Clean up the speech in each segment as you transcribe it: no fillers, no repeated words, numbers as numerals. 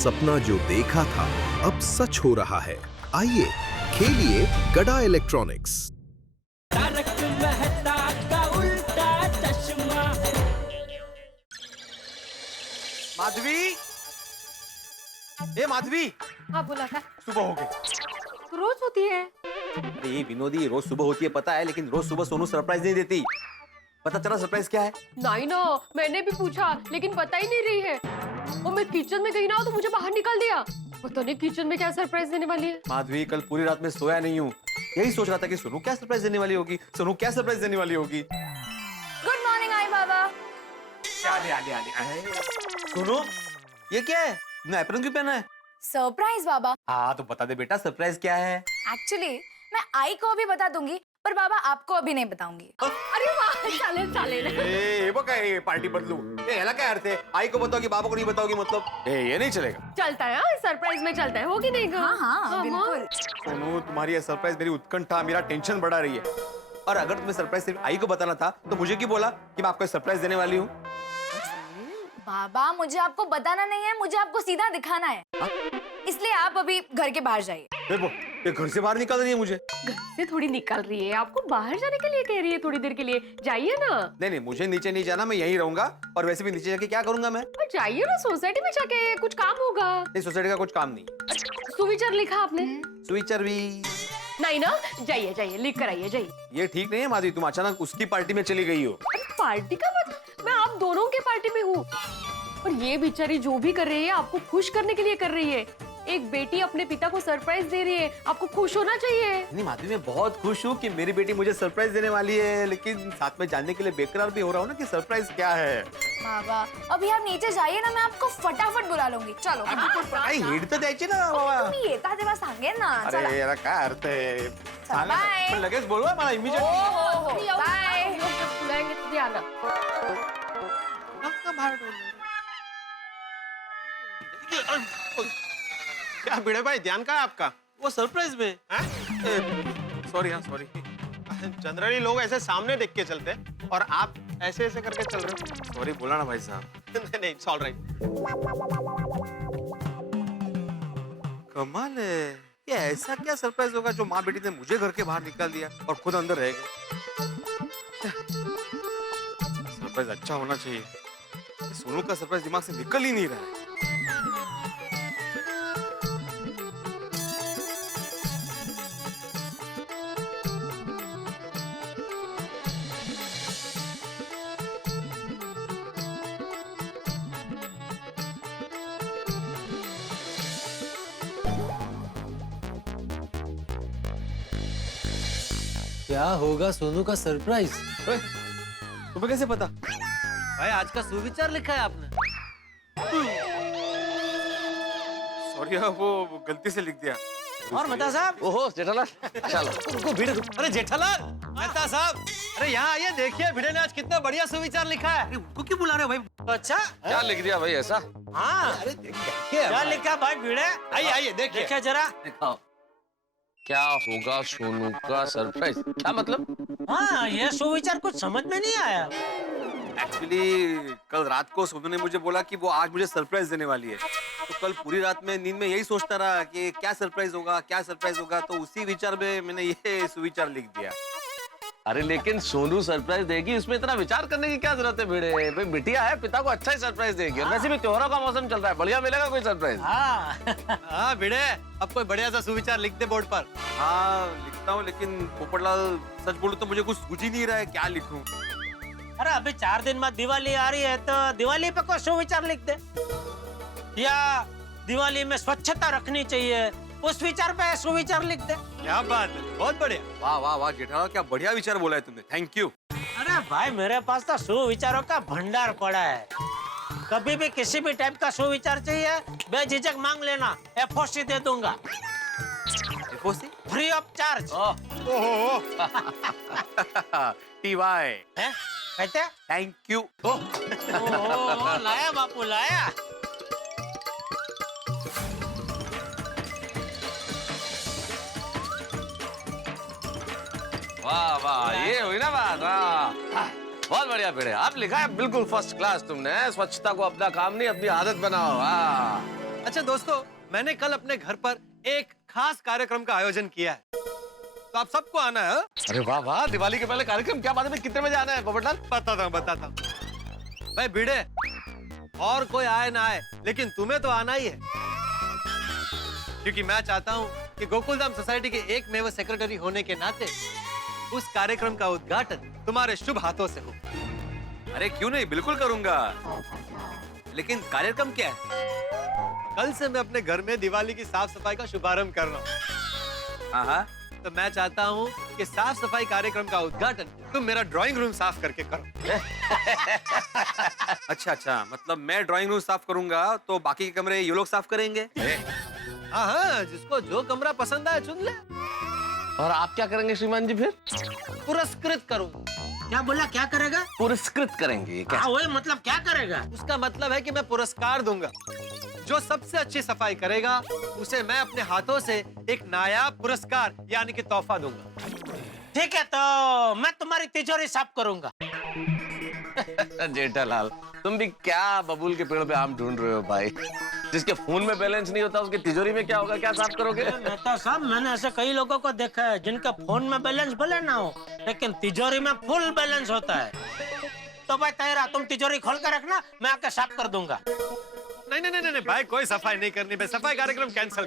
सपना जो देखा था अब सच हो रहा है। आइए खेलिए गड़ा इलेक्ट्रॉनिक्स। तारक मेहता का उल्टा चश्मा। माधवी, ए माधवी, हाँ बोला था, सुबह हो गई। रोज होती है। अरे ये विनोदी, रोज सुबह होती है पता है, लेकिन रोज सुबह सोनू सरप्राइज नहीं देती। पता चला सरप्राइज क्या है? नहीं ना, मैंने भी पूछा लेकिन बता ही नहीं रही है। और मैं किचन में गई ना तो मुझे बाहर निकाल दिया। पता नहीं किचन में क्या सरप्राइज देने वाली है। माधवी, कल पूरी रात में सोया नहीं हूँ, यही सोच रहा था कि सोनू क्या सरप्राइज देने वाली होगी, सोनू क्या सरप्राइज देने वाली होगी। गुड मॉर्निंग आई बाबा। आले आले आले। सोनू, ये क्या है? तुमने एप्रन क्यों पहना है? सरप्राइज बाबा। हाँ तो बता दे बेटा, सरप्राइज क्या है? एक्चुअली मैं आई को अभी बता दूंगी, पर बाबा आपको अभी नहीं बताऊंगी। अरे वाह, चालेल चालेल। ए बका, ये पार्टी बदलू। ए हला क्या अर्थ है? आई को बताओगी, बाबा को नहीं बताओगी, मतलब ये नहीं चलेगा। चलता है, सरप्राइज में चलता है, होगी नहीं? हाँ हाँ बिल्कुल। सोनू, तुम्हारी ये सरप्राइज मेरी उत्कंठा, मेरा टेंशन बढ़ा रही है। और अगर तुम्हें सरप्राइज सिर्फ आई को बताना था तो मुझे क्यों बोला कि मैं आपको सरप्राइज देने वाली हूँ? बाबा मुझे आपको बताना नहीं है, मुझे आपको सीधा दिखाना है। इसलिए आप अभी घर के बाहर जाइए। देखो, ये घर से बाहर निकाल रही है मुझे। घर से थोड़ी निकल रही है, आपको बाहर जाने के लिए कह रही है, थोड़ी देर के लिए जाइए ना। नहीं नहीं, मुझे नीचे नहीं जाना, मैं यहीं रहूंगा। और वैसे भी नीचे जाके क्या करूंगा मैं? जाइए ना, सोसाइटी में जाके कुछ काम होगा। नहीं, सोसाइटी का कुछ काम नहीं। सुविचार लिखा आपने? स्विचर भी नहीं ना, जाइए जाइए, लिख कर आइए, जाइए। ये ठीक नहीं है माधवी, तुम अचानक उसकी पार्टी में चली गई हो। पार्टी का मतलब? मैं आप दोनों के पार्टी में हूँ। और ये बेचारी जो भी कर रही है आपको खुश करने के लिए कर रही है। एक बेटी अपने पिता को सरप्राइज दे रही है, आपको खुश होना चाहिए। नहीं माधवी, मैं बहुत खुश हूँ कि मेरी बेटी मुझे सरप्राइज देने वाली है, लेकिन साथ में जानने के लिए बेकरार भी हो रहा हूँ ना कि सरप्राइज क्या है। बाबा अभी आप नीचे जाइए ना, मैं आपको फटाफट बुला लूंगी। चलो काही हिंट तर द्यायची ना बाबा. तुम्ही येता तेव्हा सांगेन ना। चला अरे यार काय अर्थ आहे? सांगा ना. बाय. पण लगेच बोलवा मला हो इमिजिएट. हो हो बाय। बुलाएंगे तो भी आना। क्या भिड़े भाई, ध्यान का है आपका? वो सरप्राइज में. सॉरी हाँ सॉरी. जनरली लोग ऐसे सामने देख के चलते हैं और आप ऐसे ऐसे करके चल रहे हो. सॉरी बोला ना भाई साहब. नहीं नहीं, इट्स ऑल राइट. कमाल है. ये ऐसा क्या सरप्राइज होगा जो माँ बेटी ने मुझे घर के बाहर निकाल दिया और खुद अंदर रह गए. सरप्राइज अच्छा होना चाहिए. सोनू का सरप्राइज दिमाग से निकल ही नहीं रहा है. क्या होगा सोनू का सरप्राइज? तुम्हें कैसे पता? भाई आज का सुविचार लिखा है आपने। सॉरी वो गलती से लिख दिया. और मेहता साहब। ओहो जेठालाल, चलो. उनको भिड़े दो। अरे जेठालाल, मेहता साहब, अरे यहाँ आइए, देखिए भिड़े ने आज कितना बढ़िया सुविचार लिखा है। अरे उनको क्यों बुला रहे हो भाई? अच्छा क्या लिख दिया भाई ऐसा? हाँ, अरे क्या लिखा भाई भिड़े? आइए आइए देखिए. देखिए जरा. दिखाओ. क्या होगा सोनू का सरप्राइज? क्या मतलब? हाँ, ये सुविचार कुछ समझ में नहीं आया। एक्चुअली कल रात को सोनू ने मुझे बोला कि वो आज मुझे सरप्राइज देने वाली है. तो कल पूरी रात में नींद में यही सोचता रहा कि क्या सरप्राइज होगा, क्या सरप्राइज होगा. तो उसी विचार में मैंने ये सुविचार लिख दिया. अरे लेकिन सोनू सरप्राइज देगी, इसमें इतना विचार करने की क्या जरूरत है भिड़े? भाई बिटिया है, पिता को अच्छा ही सरप्राइज देगी. और वैसे भी त्योहारों का मौसम चल रहा है, बढ़िया मिलेगा कोई सरप्राइज. हाँ भिड़े, अब कोई बढ़िया सा सुविचार लिख दे बोर्ड पर. हाँ लिखता हूँ, लेकिन पोपटलाल सच बोलूं तो मुझे कुछ सूझ ही नहीं रहा है क्या लिखूं. अरे अभी 4 दिन बाद दिवाली आ रही है, तो दिवाली पे कोई सुविचार लिख दे. या दिवाली में स्वच्छता रखनी चाहिए, उस विचार पे सुविचार लिख दे. क्या बात है, बहुत बढ़िया. वाह वाह वाह जेठालाल, क्या बढ़िया विचार बोला है तुमने. Thank you. अरे भाई मेरे पास तो सुविचारों का भंडार पड़ा है. कभी भी किसी भी टाइप का सुविचार चाहिए, बेझिझक मांग लेना, एफओसी दे दूंगा. FOC? Free of charge. TY. कहते? Thank you. लाया बापू लाया. वाह वाह, ये हुई ना बात. हाँ बहुत बढ़िया भिड़े, आप लिखा है बिल्कुल फर्स्ट क्लास तुमने. स्वच्छता को अपना काम नहीं अपनी आदत बनाओ. हाँ अच्छा दोस्तों, मैंने कल अपने घर पर एक खास कार्यक्रम का आयोजन किया है, तो आप सबको आना है। हाँ? अरे वाह वाह, दिवाली के पहले कार्यक्रम, क्या बात है? कितने बजे आना है पोपटलाल? बताता हूँ। भाई भिड़े, और कोई आए ना आए, लेकिन तुम्हें तो आना ही है, क्योंकि मैं चाहता हूँ कि गोकुलधाम सोसाइटी के एकमेव सेक्रेटरी होने के नाते उस कार्यक्रम का उद्घाटन तुम्हारे शुभ हाथों से हो। अरे क्यों नहीं, बिल्कुल करूंगा। लेकिन कार्यक्रम क्या है? कल से मैं अपने घर में दिवाली की साफ सफाई का शुभारंभ कर रहा हूँ। हाँ, तो मैं चाहता हूँ कि साफ सफाई कार्यक्रम का उद्घाटन तुम मेरा ड्राइंग रूम साफ करके करो। अच्छा, मतलब मैं ड्राइंग रूम साफ करूंगा तो बाकी के कमरे ये लोग साफ करेंगे? हाँ, जिसको जो कमरा पसंद आए चुन ले। और आप क्या करेंगे श्रीमान जी फिर? पुरस्कृत करूंगा। क्या बोला, क्या करेगा? पुरस्कृत करेंगे क्या? हाँ, वही मतलब क्या करेगा? उसका मतलब है कि मैं पुरस्कार दूंगा। जो सबसे अच्छी सफाई करेगा उसे मैं अपने हाथों से एक नायाब पुरस्कार यानी कि तोहफा दूंगा। ठीक है, तो मैं तुम्हारी तिजोरी साफ करूंगा। जेठालाल, तुम भी क्या बबूल के पेड़ पे आम ढूंढ रहे हो भाई? जिसके फोन में बैलेंस नहीं होता उसकी तिजोरी में क्या होगा? क्या साफ करोगे? मेहता साहब, मैंने ऐसे कई लोगों को देखा है जिनका फोन में बैलेंस भले ना हो, लेकिन तिजोरी में फुल बैलेंस होता है। तो भाई तेरा, तुम तिजोरी खोल कर रखना, मैं आके साफ कर दूंगा। नहीं भाई, कोई सफाई नहीं करनी भाई, सफाई कार्यक्रम कैंसिल।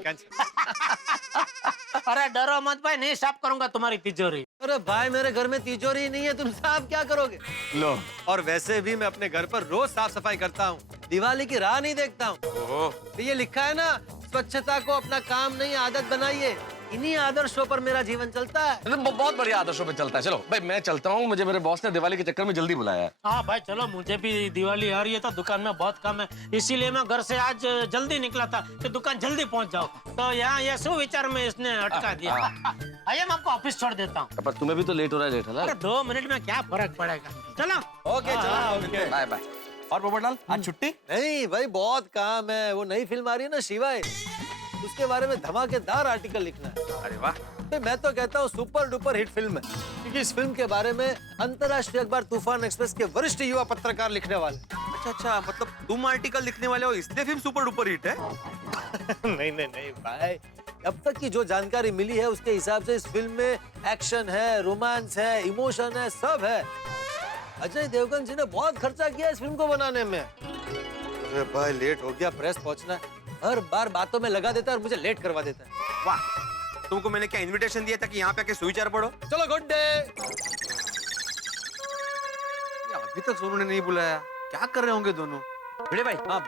अरे डरो मत भाई, नहीं साफ करूंगा तुम्हारी तिजोरी। अरे भाई, मेरे घर में तिजोरी नहीं है, तुम साफ क्या करोगे? लो, और वैसे भी मैं अपने घर पर रोज साफ सफाई करता हूँ, दिवाली की राह नहीं देखता हूँ। तो ये लिखा है ना, स्वच्छता को अपना काम नहीं आदत बनाइए। इन्हीं आदर्शों पर मेरा जीवन चलता है। बहुत बढ़िया आदर्शों पे चलता है। चलो भाई, मैं चलता हूँ, मुझे मेरे बॉस ने दिवाली के चक्कर में जल्दी बुलाया है। हाँ भाई चलो, मुझे भी दिवाली आ रही है तो दुकान में बहुत काम है, इसीलिए मैं घर से आज जल्दी निकला था कि दुकान जल्दी पहुंच जाओ। तो यहाँ ये सुविचार में इसने अटका दिया। आइए, मैं आपको ऑफिस छोड़ देता हूँ। पर तुम्हें भी तो लेट हो रहा है जेठालाल। अरे 2 मिनट में क्या फर्क पड़ेगा, चलो। ओके, चलो। Bye bye. और पोपटलाल, आज छुट्टी? नहीं भाई, बहुत काम है। वो नई फिल्म आ रही है ना, शिवाय, उसके बारे में धमाकेदार आर्टिकल लिखना है। अरे वाह। तो मैं तो कहता हूँ सुपर डुपर हिट फिल्म है, क्योंकि इस फिल्म के बारे में अंतर्राष्ट्रीय अखबार तूफान एक्सप्रेस के वरिष्ठ युवा पत्रकार लिखने वाले। अच्छा, मतलब तुम आर्टिकल लिखने वाले हो, इसलिए फिल्म सुपर डुपर हिट है? नहीं भाई, अब तक की जो जानकारी मिली है उसके हिसाब से इस फिल्म में एक्शन है, रोमांस है, इमोशन है, सब है। अजय देवगन जी ने बहुत खर्चा किया इस फिल्म को बनाने में। अरे भाई, लेट हो गया, प्रेस पहुंचना है। हर बार बातों में लगा देता है और मुझे लेट करवा देता है। वाह, तुमको मैंने क्या इनविटेशन दिया था कि यहाँ पे आके सुविचार पढ़ो? चलो, गुड डे। अभी तक सोनू ने नहीं बुलाया, क्या कर रहे होंगे दोनों? भिड़े भाई, हाँ,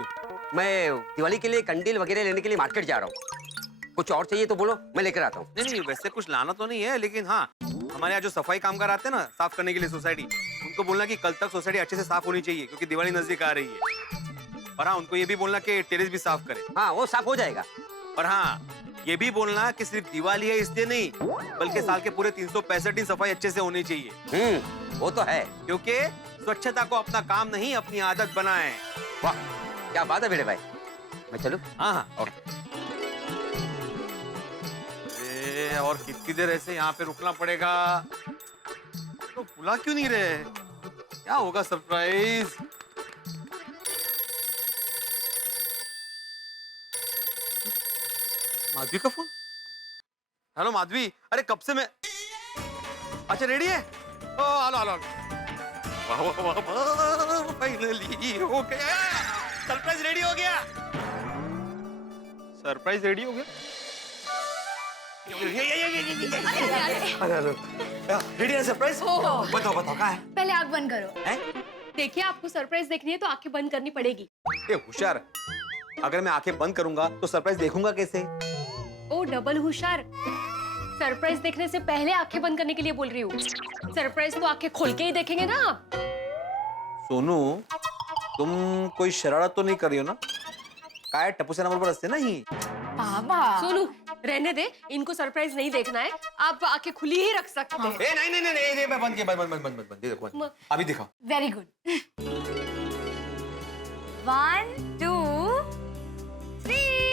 मैं दिवाली के लिए कंडील वगैरह लेने के लिए मार्केट जा रहा हूँ। कुछ और चाहिए तो बोलो, मैं लेकर आता हूँ। नहीं, वैसे कुछ लाना तो नहीं है, लेकिन हाँ, हमारे यहाँ जो सफाई कामगार आते हैं ना साफ करने के लिए सोसाइटी, उनको बोलना कि कल तक सोसाइटी अच्छे से साफ होनी चाहिए, क्योंकि दिवाली नजदीक आ रही है। और हाँ, उनको ये भी बोलना कि टेरेस भी साफ करे। हाँ, वो साफ हो जाएगा। और हाँ, ये भी बोलना कि सिर्फ दिवाली है इसलिए नहीं, बल्कि साल के पूरे 365 दिन सफाई अच्छे से होनी चाहिए। वो तो है, क्योंकि स्वच्छता को अपना काम नहीं, अपनी आदत बनाएं। वाह, क्या बात है भिड़े भाई, मैं चलूं? हाँ, और कितनी देर ऐसे यहाँ पे रुकना पड़ेगा? तो बुला क्यों नहीं रहे? क्या होगा सरप्राइज? माधवी का फोन। हेलो माधवी, अरे कब से मैं, अच्छा रेडी है? हेलो, फाइनली हो गया, सरप्राइज रेडी हो गया। सरप्राइज रेडी हो गया? रेडी है सरप्राइज? बताओ क्या है? पहले आग बंद करो। देखिए, आपको सरप्राइज देखनी है तो आंखें बंद करनी पड़ेगी। ये होशियार, अगर मैं आंखें बंद करूंगा तो सरप्राइज देखूंगा कैसे? ओ डबल होशियार, सरप्राइज देखने से पहले आंखें बंद करने के लिए बोल रही हूँ। सरप्राइज तो आंखें खोल के ही देखेंगे ना आप। सोनू, तुम कोई शरारत तो नहीं कर रही हो ना? काय टप्पू से नंबर पर हंसते ना ही। बाबा, सोनू, रहने दे, इनको सरप्राइज नहीं देखना है, आप आंखें खुली ही रख सकते हैं। नहीं, मैं बंद किया, बंद देखो, अभी दिखाओ। Very good. 1 2 3।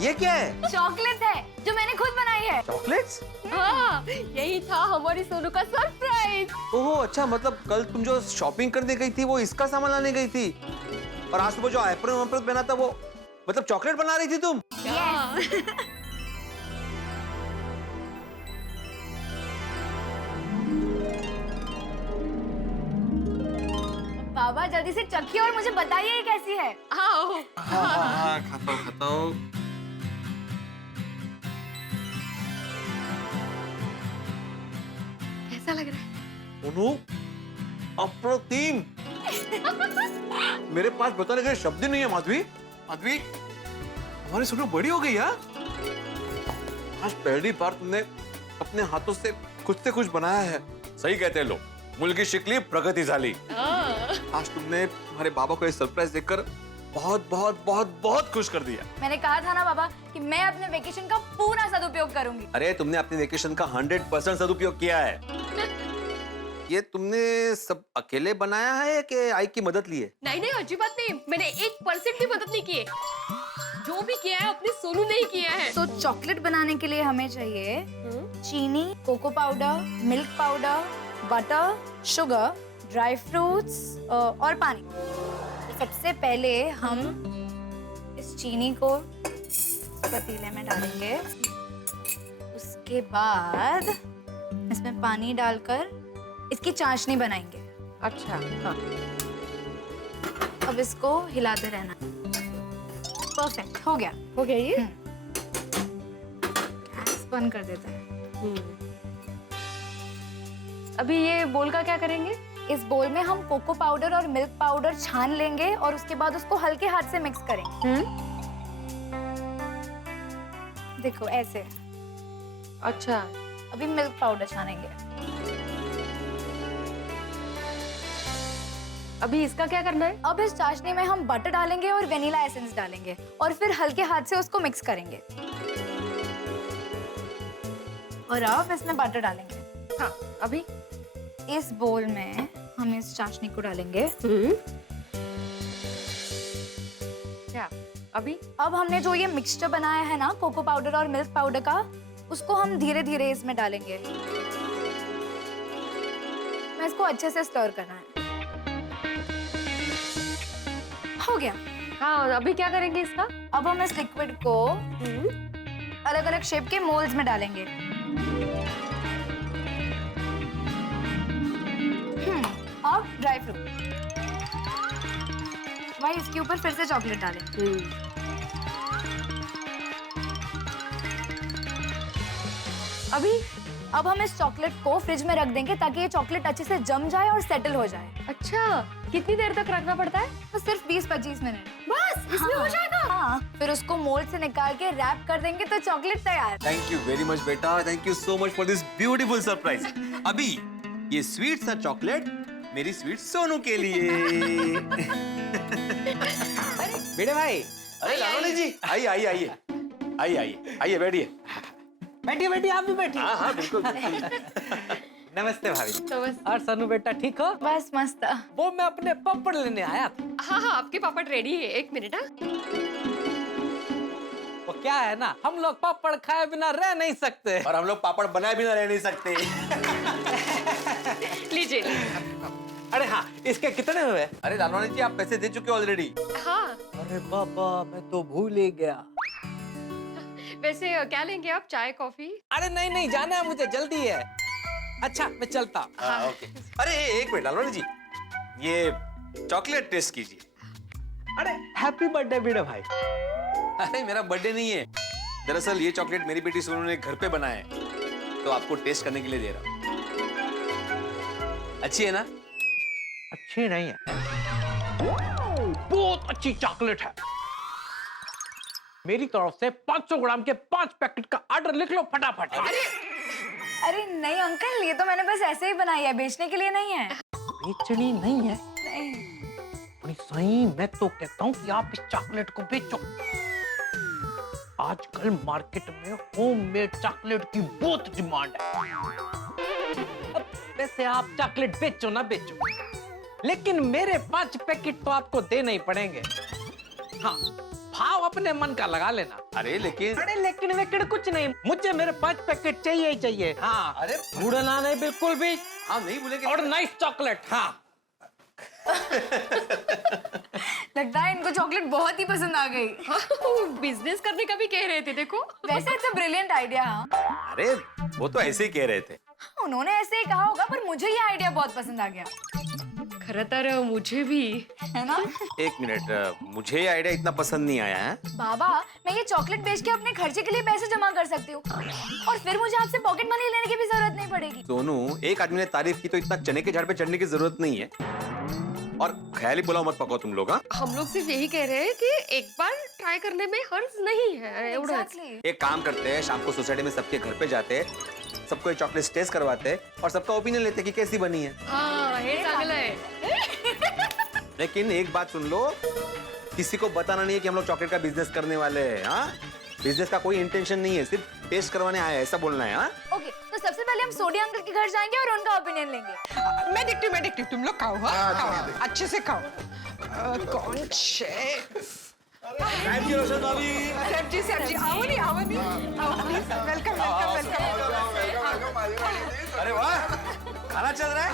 ये क्या है? चॉकलेट है। जो मैंने खुद बनाई है। चॉकलेट्स? हाँ, यही था हमारी सोनू का सरप्राइज। ओह अच्छा, मतलब कल तुम जो शॉपिंग करने गई थी वो इसका सामान लाने गई थी, और आज सुबह जो एप्रन वैप्रन पहना था वो मतलब चॉकलेट बना रही थी तुम? बाबा जल्दी से चखिए और मुझे बताइए ये कैसी है। हाँ, हाँ, खाता हूँ। कैसा लग रहा है? उन्हों, अप्रतिम। मेरे पास बताने के शब्द ही नहीं है माधवी। माधवी, हमारी सोनू बड़ी हो गई है। आज पहली बार तुमने अपने हाथों से कुछ बनाया है। सही कहते हैं लोग, मुलगी शिकली प्रगति झाली। आज तुमने हमारे बाबा को ये सरप्राइज देकर बहुत बहुत बहुत बहुत खुश कर दिया। मैंने कहा था ना बाबा कि मैं अपने वेकेशन का पूरा सदुपयोग करूंगी। अरे तुमने अपने वेकेशन का 100% सदुपयोग किया है। ये तुमने सब अकेले बनाया है कि आई की मदद ली है? नहीं नहीं, अच्छी बात नहीं, मैंने 1% भी मदद नहीं की है। जो भी किया है अपने सोनू ने ही किया है। तो चॉकलेट बनाने के लिए हमें चाहिए चीनी, cocoa powder, milk powder, butter, sugar, dry fruits और पानी। तो सबसे पहले हम इस चीनी को पतीले में डालेंगे। उसके बाद इसमें पानी डालकर इसकी चाशनी बनाएंगे। अच्छा, हाँ। अब इसको हिलाते रहना। परफेक्ट, हो गया। हो गया ये? गैस बंद कर देते हैं। अभी ये बोल का क्या करेंगे? इस बोल में हम कोको पाउडर और मिल्क पाउडर छान लेंगे और उसके बाद उसको हल्के हाथ से मिक्स करेंगे। देखो ऐसे। अच्छा, अभी मिल्क पाउडर छानेंगे। अभी इसका क्या करना है? अब इस चाशनी में हम बटर डालेंगे और वेनिला एसेंस डालेंगे और फिर हल्के हाथ से उसको मिक्स करेंगे। और अब इसमें बटर डालेंगे। हाँ, अभी इस बोल में हम इस चाशनी को डालेंगे। क्या? अभी अब हमने जो ये मिक्सचर बनाया है ना कोको पाउडर और मिल्क पाउडर का, उसको हम धीरे धीरे इसमें डालेंगे। मैं इसको अच्छे से स्टर करना है। हो गया। हाँ, अभी क्या करेंगे इसका? अब हम इस लिक्विड को अलग अलग शेप के मोल्ड्स में डालेंगे। अब ड्राई फ्रूट। भाई इसके ऊपर फिर से चॉकलेट डालें। अभी अब हम इस चॉकलेट को फ्रिज में रख देंगे ताकि ये चॉकलेट अच्छे से जम जाए और सेटल हो जाए। अच्छा, कितनी देर तक रखना पड़ता है? तो सिर्फ 20-25 मिनट बस, इसमें हो जाएगा? हाँ। फिर उसको मोल्ड से निकाल के रैप कर देंगे तो चॉकलेट तैयार। थैंक यू वेरी मच बेटा, thank you so much for this beautiful surprise. अभी ये स्वीट सा चॉकलेट मेरी स्वीट सोनू के लिए। बेटे भाई, अरे लालोनी जी, आइए आइए आइए आइए आइए आइए, बैठिए। बैठिए बैठिए, आप भी बैठिए। हाँ हाँ बिल्कुल। नमस्ते भाभी। तो बस। और सनू बेटा ठीक हो? बस मस्त। वो मैं अपने पापड़ लेने आया था। हाँ हाँ, आपके पापड़ रेडी है। 1 मिनट। हाँ, वो क्या है ना, हम लोग पापड़ खाए बिना रह नहीं सकते। और हम लोग पापड़ बनाए बिना रह नहीं सकते। लीजिए। अरे हाँ, इसके कितने हुए? अरे लालोनी जी, आप पैसे दे चुके हो ऑलरेडी। हाँ, अरे बाबा, मैं तो भूल ही गया। वैसे क्या लेंगे आप? चाय, कॉफी? अरे नहीं नहीं, जाना है मुझे, जल्दी है। अच्छा, मैं चलता हूँ। हाँ, ओके। अरे एक मिनट लालोनी जी, ये चॉकलेट टेस्ट कीजिए। अरे हैप्पी बर्थडे बेटे भाई। अरे मेरा बर्थडे नहीं है, दरअसल ये चॉकलेट मेरी बेटी सोनू ने घर पे बनाया है, तो आपको टेस्ट करने के लिए दे रहा हूँ। अच्छी है ना? अच्छी नहीं है, बहुत अच्छी चॉकलेट है। मेरी तरफ से 500 ग्राम के 5 पैकेट का ऑर्डर लिख लो फटाफट। अरे नहीं अंकल, ये तो मैंने बस ऐसे ही बनाई है, बेचने के लिए नहीं है। बेचनी नहीं है? नहीं। सही, मैं तो कहता हूँ कि आप इस चॉकलेट को बेचो। आजकल मार्केट में होममेड चॉकलेट की बहुत डिमांड है। अब वैसे आप चॉकलेट बेचो ना बेचो, लेकिन मेरे 5 पैकेट तो आपको देने ही पड़ेंगे। हाँ, भाव अपने मन का लगा लेना। अरे लेकिन अरे लेकिन वेकिन कुछ नहीं, मुझे मेरे 5 पैकेट चाहिए ही चाहिए। हाँ अरे भूलना नहीं बिल्कुल भी। हम नहीं भूलेंगे। और नाइस चॉकलेट। हाँ लगता है इनको चॉकलेट बहुत ही पसंद आ गई। बिजनेस करने का भी कह रहे थे देखो। वैसे इट्स अ ब्रिलियंट आइडिया। हाँ अरे वो तो ऐसे ही कह रहे थे। उन्होंने ऐसे ही कहा होगा, पर मुझे ये आइडिया बहुत पसंद आ गया। खरं तर मुझे भी। है ना? एक मिनट, मुझे ये आइडिया इतना पसंद नहीं आया है। बाबा, मैं ये चॉकलेट बेच के अपने खर्चे के लिए पैसे जमा कर सकती हूँ और फिर मुझे आपसे पॉकेट मनी लेने की भी जरूरत नहीं पड़ेगी। सोनू, एक आदमी ने तारीफ की तो इतना चने के झाड़ पे चढ़ने की जरूरत नहीं है। और ख्याली पुलाव मत पकाओ तुम लोग। हाँ, हम लोग सिर्फ यही कह रहे हैं कि एक बार ट्राई करने में हर्ज नहीं है। Exactly. एक काम करते हैं, शाम को सोसाइटी में सबके घर पे जाते हैं, सबको ये चॉकलेट टेस्ट करवाते हैं और सबका ओपिनियन लेते हैं कि कैसी बनी है। हाँ, हे चांगलं है। लेकिन एक बात सुन लो, किसी को बताना नहीं है कि हम लोग चॉकलेट का बिजनेस करने वाले हैं। हाँ, बिजनेस का कोई इंटेंशन नहीं है, सिर्फ टेस्ट करवाने आया है, ऐसा बोलना है। हाँ, ओके, तो सबसे पहले हम सोडी अंकल के घर जाएंगे और उनका ओपिनियन लेंगे। मैं देखती हूँ, तुम लोग खाओ। हाँ खाओ, अच्छे से खाओ। कौन छे? सब्जी आओ नहीं, वेलकम। अरे वाह, खाना चल रहा है।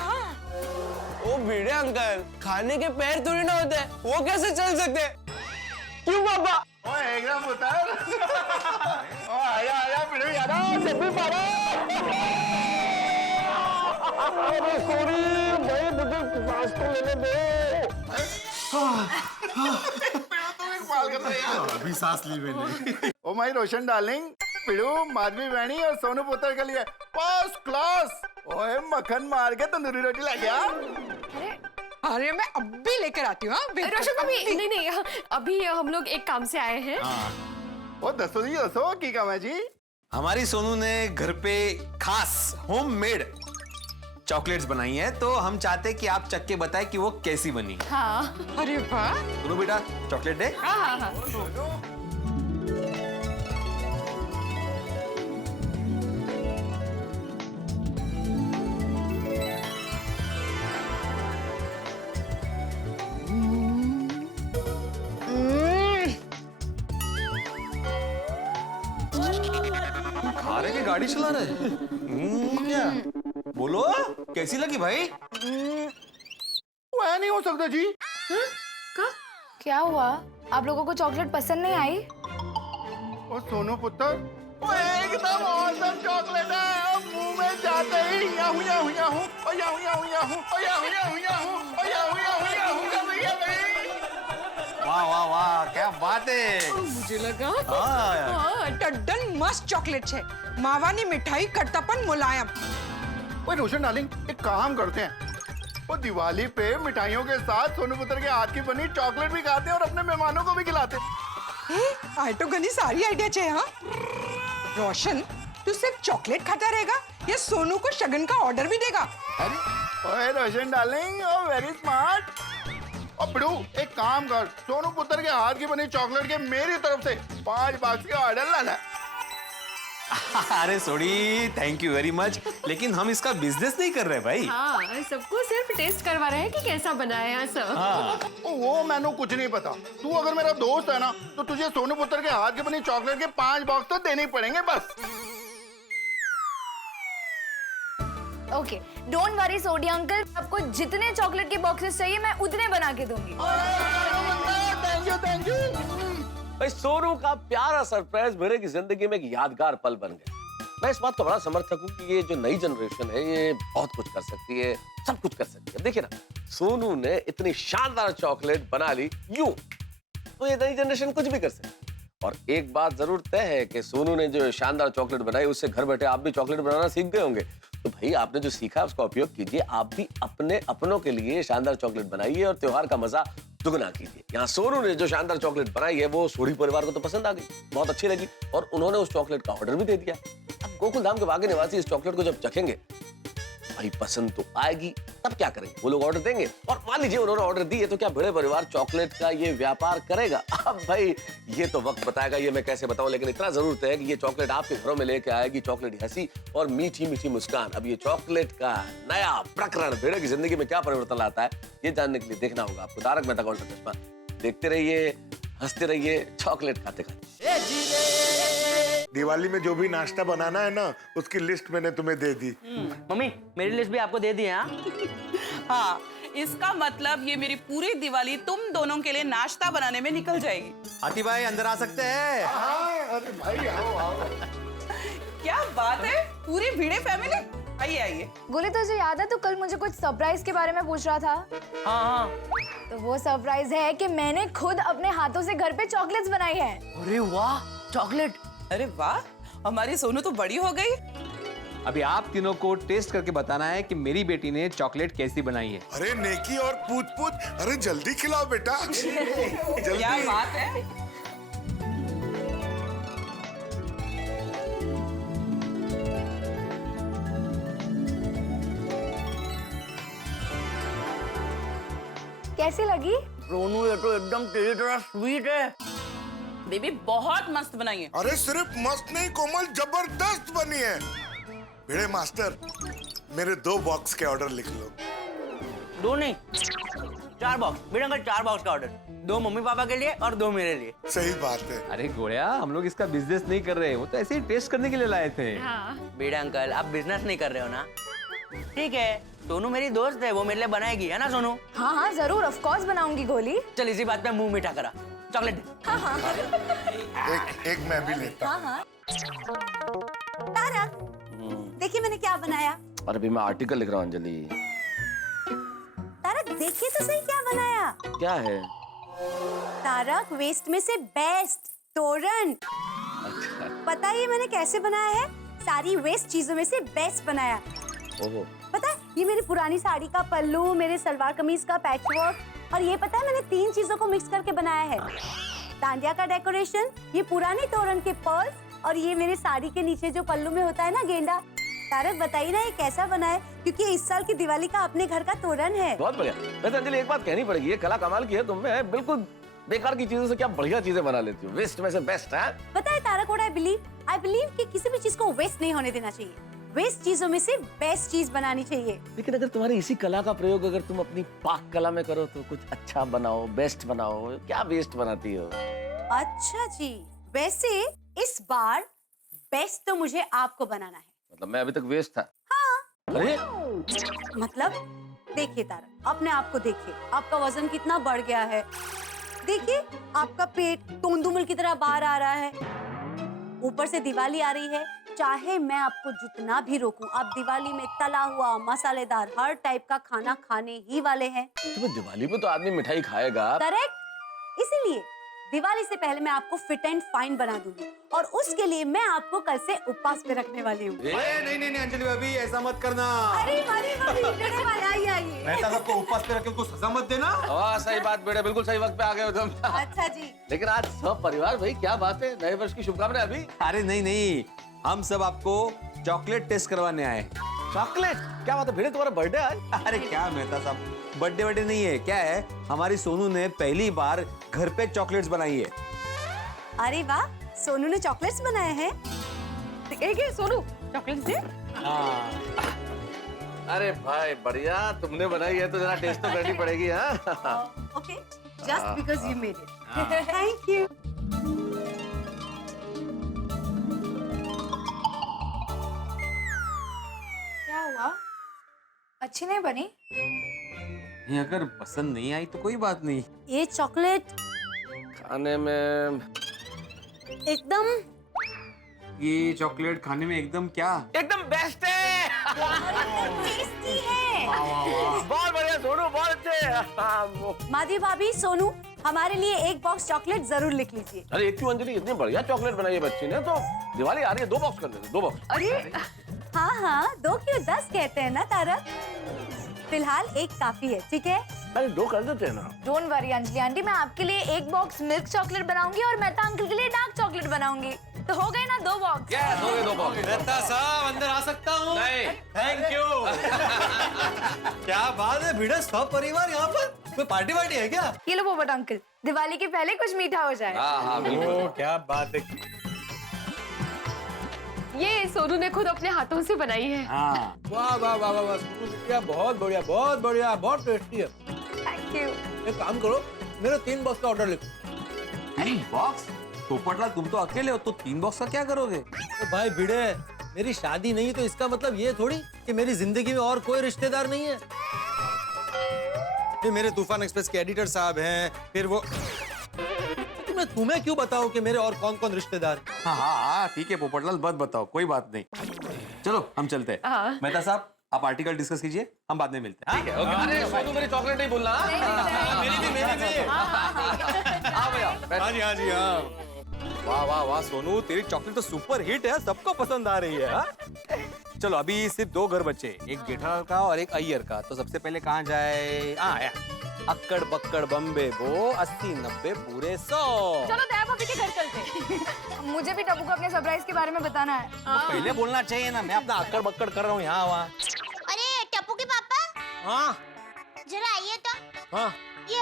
ओ भिड़े अंकल, खाने के पैर थोड़ी ना होते, वो कैसे चल सकते? क्यों पापा? एकदम उतार। आया भिड़े यारा, सभी पारा। सॉरी भाई, मुझे सांस तो लेने दे। अभी सांस ली मैंने। Oh my Roshan darling, Pidu, Madhavi बहनी और सोनू पुत्र के लिए फर्स्ट क्लास। ओए मक्खन मार के तंदूरी रोटी ला गया। अरे मैं अभी लेकर आती हूँ। रोशन भाभी, नहीं, अभी हम लोग एक काम से आए हैं। ओ दसो जी, दसो की काम है जी? हमारी सोनू ने घर पे खास होममेड चॉकलेट्स बनाई है, तो हम चाहते हैं कि आप चख के बताएं कि वो कैसी बनी। हाँ। अरे वाह। सुनो बेटा, चॉकलेट दे। हाँ। खा रहे कि गाड़ी चला रहे? क्या बोलो, कैसी लगी भाई? वो नहीं हो सकता जी। क्या हुआ? आप लोगों को चॉकलेट पसंद नहीं आई? ओ सोनू पुत्र, वो एकदम औसम चॉकलेट है। मुंह में जाते ही याहू याहू याहू, ओ याहू याहू याहू, ओ याहू याहू याहू, ओ याहू याहू याहू का भैया भाई। वाह वाह वाह, क्या बात है। मुझे लगा। हाँ, टड्डन मस्त चॉकलेट है, मावानी मिठाई, खट्टापन मुलायम। ओए रोशन डार्लिंग, एक काम करते हैं, वो दिवाली पे मिठाइयों के साथ सोनू पुत्र के हाथ की बनी चॉकलेट भी खाते हैं और अपने मेहमानों को भी खिलाते हैं। आए तो गनी सारी आइडिया चाहिए। हाँ रोशन, तू सिर्फ चॉकलेट खाता रहेगा या सोनू को शगन का ऑर्डर भी देगा? अरे ओए रोशन डार्लिंग, ओ वेरी स्मार्ट। और बिड़ू, एक काम कर, सोनू पुत्र के हाथ की बनी चॉकलेट के मेरी तरफ से 5 बॉक्स का ऑर्डर लाना। अरे sorry, thank you very much, लेकिन हम इसका बिजनेस नहीं कर रहे भाई। हाँ, सबको सिर्फ टेस्ट करवा रहे हैं कि कैसा बना है ऐसा। हाँ। वो मैंने कुछ नहीं पता। तू अगर मेरा दोस्त है ना, तो तुझे सोनू पुत्र के हाथ की बनी चॉकलेट के 5 बॉक्स तो देने ही पड़ेंगे बस। Okay, don't worry Sodhi uncle, आपको जितने चॉकलेट के बॉक्सेस चाहिए मैं उतने बना के दूंगी। Thank you. भाई सोनू का प्यारा सरप्राइज मेरे की जिंदगी में एक यादगार पल बन गया। मैं इस बात का बड़ा समर्थक हूँ कि ये जो नई जनरेशन है ये बहुत कुछ कर सकती है, सब कुछ कर सकती है। देखिए ना, सोनू ने इतनी शानदार चॉकलेट बना ली यूं, तो ये नई जनरेशन कुछ भी कर सकती है। और एक बात जरूर तय है कि सोनू ने जो शानदार चॉकलेट बनाई, उससे घर बैठे आप भी चॉकलेट बनाना सीख गए होंगे। तो भाई आपने जो सीखा उसका उपयोग कीजिए, आप भी अपने अपनों के लिए शानदार चॉकलेट बनाइए और त्योहार का मजा दुगना कीजिए। यहाँ सोनू ने जो शानदार चॉकलेट बनाई है वो सोडी परिवार को तो पसंद आ गई, बहुत अच्छी लगी और उन्होंने उस चॉकलेट का ऑर्डर भी दे दिया। अब गोकुल धाम के बाकी निवासी इस चॉकलेट को जब चखेंगे, भाई पसंद तो आएगी, तब क्या करेंगे? वो लोग ऑर्डर देंगे और मान लीजिए उन्होंने ऑर्डर दी है, तो क्या बड़े परिवार चॉकलेट का ये व्यापार करेगा? अब भाई ये तो वक्त बताएगा, ये मैं कैसे बताऊं, लेकिन इतना जरूर है कि ये चॉकलेट आपके घरों में लेके आएगी चॉकलेट हंसी और मीठी मीठी मुस्कान। अब ये चॉकलेट का नया प्रकरण भेड़े की जिंदगी में क्या परिवर्तन लाता है, ये जानने के लिए देखना होगा आपको तारक मेहता का उल्टा चश्मा। देखते रहिए हंसते रहिए, चॉकलेट खाते खाते। दिवाली में जो भी नाश्ता बनाना है ना, उसकी लिस्ट मैंने तुम्हें दे दी। मम्मी मेरी लिस्ट भी आपको दे दी है। हाँ, इसका मतलब ये मेरी पूरी दिवाली तुम दोनों के लिए नाश्ता बनाने में निकल जाएगी। हाथी भाई अंदर आ सकते हैं? अरे भाई आओ आओ। क्या बात है, पूरी भिड़े फैमिली, आइए आइए। गोली तुझे याद है, तो कल मुझे कुछ सरप्राइज के बारे में पूछ रहा था। हाँ। तो वो सरप्राइज है कि मैंने खुद अपने हाथों से घर पे चॉकलेट्स बनाई है। अरे वाह, चॉकलेट। अरे वाह, हमारी सोनू तो बड़ी हो गई। अभी आप तीनों को टेस्ट करके बताना है कि मेरी बेटी ने चॉकलेट कैसी बनाई है। अरे नेकी और पूछ पूछ, अरे जल्दी खिलाओ बेटा। जल्दी। क्या बात है। कैसी लगी? रोनू ये तो एकदम तेरी तरह स्वीट है। बेबी बहुत मस्त बनाई है। अरे सिर्फ मस्त नहीं कोमल, जबरदस्त बनी है। भिड़े मास्टर, मेरे 2 बॉक्स के ऑर्डर लिख लो। 2 नहीं, 4 बॉक्स। भिड़े अंकल 4 बॉक्स का ऑर्डर, 2 मम्मी पापा के लिए और 2 मेरे लिए। सही बात है। अरे गोड़िया, हम लोग इसका बिजनेस नहीं कर रहे, वो तो ऐसे ही टेस्ट करने के लिए लाए थे। भिड़े अंकल आप बिजनेस नहीं कर रहे हो ना? ठीक है, सोनू मेरी दोस्त है, वो मेरे लिए बनाएगी, है ना सोनू? हाँ हाँ जरूर, ऑफ कोर्स बनाऊंगी गोली। चल इसी बात पे मुंह मीठा करा, चॉकलेट दे। हाँ हाँ एक मैं भी लेता हूँ। हाँ। तारक, देखिए मैंने क्या बनाया। और अभी मैं आर्टिकल लिख रहा हूँ अंजलि। तारक देखिए तो सही क्या बनाया। क्या है? तारक, वेस्ट में से बेस्ट तोरण। पता है ये मैंने कैसे बनाया है? सारी वेस्ट चीजों में से बेस्ट बनाया। ओहो। पता है ये मेरी पुरानी साड़ी का पल्लू, मेरे सलवार कमीज का पैचवर्क, और ये पता है मैंने 3 चीजों को मिक्स करके बनाया है। डांडिया का डेकोरेशन, ये पुरानी तोरण के पर्ल्स, और ये मेरे साड़ी के नीचे जो पल्लू में होता है ना गेंडा। तारक बताइए ना ये कैसा बना है, क्योंकि इस साल की दिवाली का अपने घर का तोरण है। बहुत बढ़िया। वैसे अंजलि एक बात कहनी पड़ेगी, ये कला कमाल की है तुम में, बिल्कुल बेकार की चीजों से क्या बढ़िया चीजें बना लेती हो। वेस्ट में से बेस्ट है। पता है तारक, व्हाट आई बिलीव कि किसी भी चीज को वेस्ट नहीं होने देना चाहिए। वेस्ट चीजों में से बेस्ट चीज बनानी चाहिए। लेकिन अगर तुम्हारी इसी कला का प्रयोग अगर तुम अपनी पाक कला में करो तो कुछ अच्छा बनाओ, बेस्ट बनाओ। क्या वेस्ट बनाती हो? अच्छा जी, वैसे इस बार बेस्ट तो मुझे आपको बनाना है। मतलब मैं अभी तक वेस्ट था? हाँ। अरे मतलब देखिए तारक, अपने आप को देखिए, आपका वजन कितना बढ़ गया है। देखिए आपका पेट तोंदुमल की तरह बाहर आ रहा है, ऊपर से दिवाली आ रही है। चाहे मैं आपको जितना भी रोकूं, आप दिवाली में तला हुआ, मसालेदार हर टाइप का खाना खाने ही वाले हैं। तो दिवाली पे तो आदमी मिठाई खाएगा। करेक्ट, इसीलिए दिवाली से पहले मैं आपको फिट एंड फाइन बना दूंगी, और उसके लिए मैं आपको कल से उपवास पे रखने वाली हूँ। नहीं अंजलि भाभी, ऐसा मत करना। अरे आइए। मैं सबको उपवास पे रख के उनको सजा मत देना। वाह, सही बात बेटे, बिल्कुल सही वक्त पे आ गए हो तुम। अच्छा जी। लेकिन आज सब परिवार, भाई क्या बात है, नए वर्ष की शुभकामनाएं। अभी अरे नहीं, हम सब आपको चॉकलेट टेस्ट करवाने आए। चॉकलेट? क्या बात है भिड़े, तुम्हारा बर्थडे आज? अरे क्या मेहता साहब, बर्थडे नहीं है, क्या है, हमारी सोनू ने पहली बार घर पे चॉकलेट्स बनाई है। अरे वाह, सोनू ने चॉकलेट्स बनाए हैं। सोनू चॉकलेट्स दे। अरे भाई बढ़िया, तुमने बनाई है तो जरा टेस्ट तो करनी पड़ेगी। Okay, just because you made it. Thank you. क्या हुआ? अच्छी नहीं बनी? नहीं, अगर पसंद नहीं आई तो कोई बात नहीं। ये चॉकलेट खाने में एकदम, ये चॉकलेट खाने में एकदम क्या, एकदम बेस्ट है। टेस्टी है। बहुत बढ़िया सोनू, बहुत अच्छे। माधवी भाभी, सोनू, हमारे लिए एक बॉक्स चॉकलेट जरूर लिख लीजिए। अरे एक क्यों अंजलि, इतनी बढ़िया चॉकलेट बनाई है बच्ची ने, तो दिवाली आ रही है, 2 बॉक्स कर देते, 2 बॉक्स। अरे हाँ, 2 क्यों 10 कहते हैं ना तारक। फिलहाल एक काफी है, ठीक है? अरे 2 कर देते हैं ना। डोंट वरी अंजलि आंटी, मैं आपके लिए एक बॉक्स मिल्क चॉकलेट बनाऊंगी और मेहता अंकल के लिए डार्क चॉकलेट बनाऊंगी, तो हो गए ना 2 बॉक्स। यस, हो गए 2 बॉक्स। मेहता साहब अंदर आ सकता हूँ? नहीं। Thank you. क्या बात है भिड़ा, सब परिवार यहाँ पर, कोई पार्टी है क्या? ये लो पोपट अंकल, दिवाली के पहले कुछ मीठा हो जाए। हाँ बिल्कुल। क्या बात है। ये सोनू ने खुद अपने हाथों से बनाई है। हाँ। वाह वाह वाह वाह, सोनू बिटिया बहुत बढ़िया, बहुत बढ़िया, बहुत टेस्टी है। Thank you. एक काम करो, मेरे 3 बॉक्स का ऑर्डर लिखो। 3 बॉक्स? पोपटलाल तुम तो अकेले हो, तो 3 बॉक्स का क्या करोगे? तो भाई भिड़े, मेरी शादी नहीं तो इसका मतलब ये थोड़ी कि मेरी जिंदगी में और कोई रिश्तेदार नहीं है। फिर मेरे तूफान एक्सप्रेस के एडिटर साहब हैं, फिर वो तो मैं तुम्हें क्यों बताऊं कि मेरे और कौन कौन रिश्तेदार? हाँ ठीक है पोपटलाल, मत बताओ, कोई बात नहीं। चलो हम चलते हैं। मेहता साहब आप आर्टिकल डिस्कस कीजिए, हम बाद में मिलते हैं। ठीक है, ओके। अरे सोनू मेरी चॉकलेट नहीं भूलना। मेरी भी। हाँ भैया। हाँ जी हाँ। वाह वाह वाह सोनू, तेरी चॉकलेट तो सुपर हिट है, सबको पसंद आ रही है। हाँ? चलो अभी सिर्फ 2 घर बचे, एक जेठालाल का और एक अय्यर का। तो सबसे पहले कहाँ जाए? अक्कड़ बक्कड़ बम्बे बो 80-90 पूरे 100। चलो दया भाभी के घर चलते। मुझे भी टप्पू को अपने सरप्राइज के बारे में बताना है। पहले बोलना चाहिए ना, मैं अपना अक्कड़ बक्कड़ कर रहा हूँ यहाँ वहाँ। अरे टप्पू के पापा, हाँ जरा आइए तो। हाँ। ये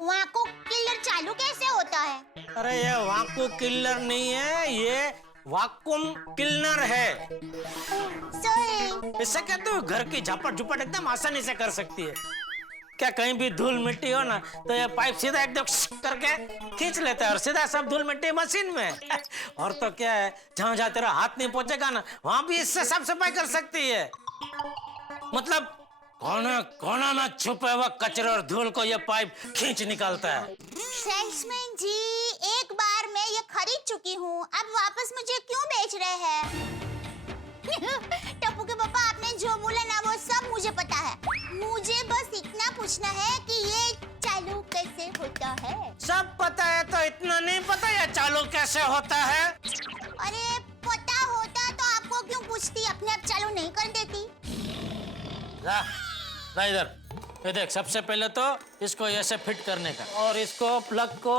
वाको किलर चालू कैसे होता है? अरे ये वाको किलर नहीं है, ये वाकुम किलर है। सॉरी। इससे क्या तू घर की झपट झुपट एकदम आसानी से कर सकती है। क्या कहीं भी धूल मिट्टी हो ना तो ये पाइप सीधा एकदम करके खींच लेता है और सीधा सब धूल मिट्टी मशीन में। और तो क्या है, जहाँ जहाँ तेरा हाथ नहीं पहुंचेगा ना वहां भी इससे साफ सफाई कर सकती है। मतलब कोना में छुपे हुए कचरे और धूल को ये पाइप खींच निकालता है। सेल्समैन जी, एक बार मैं ये खरीद चुकी हूँ, अब वापस मुझे क्यों बेच रहे हैं? टप्पू के पापा, आपने जो बोला ना वो सब मुझे पता है। मुझे बस इतना पूछना है कि ये चालू कैसे होता है? सब पता है तो इतना नहीं पता ये चालू कैसे होता है? अरे पता होता तो आपको क्यों पूछती, अपने आप चालू नहीं कर देती? ला इधर, ये देख, सबसे पहले तो इसको ऐसे फिट करने का, और इसको प्लग को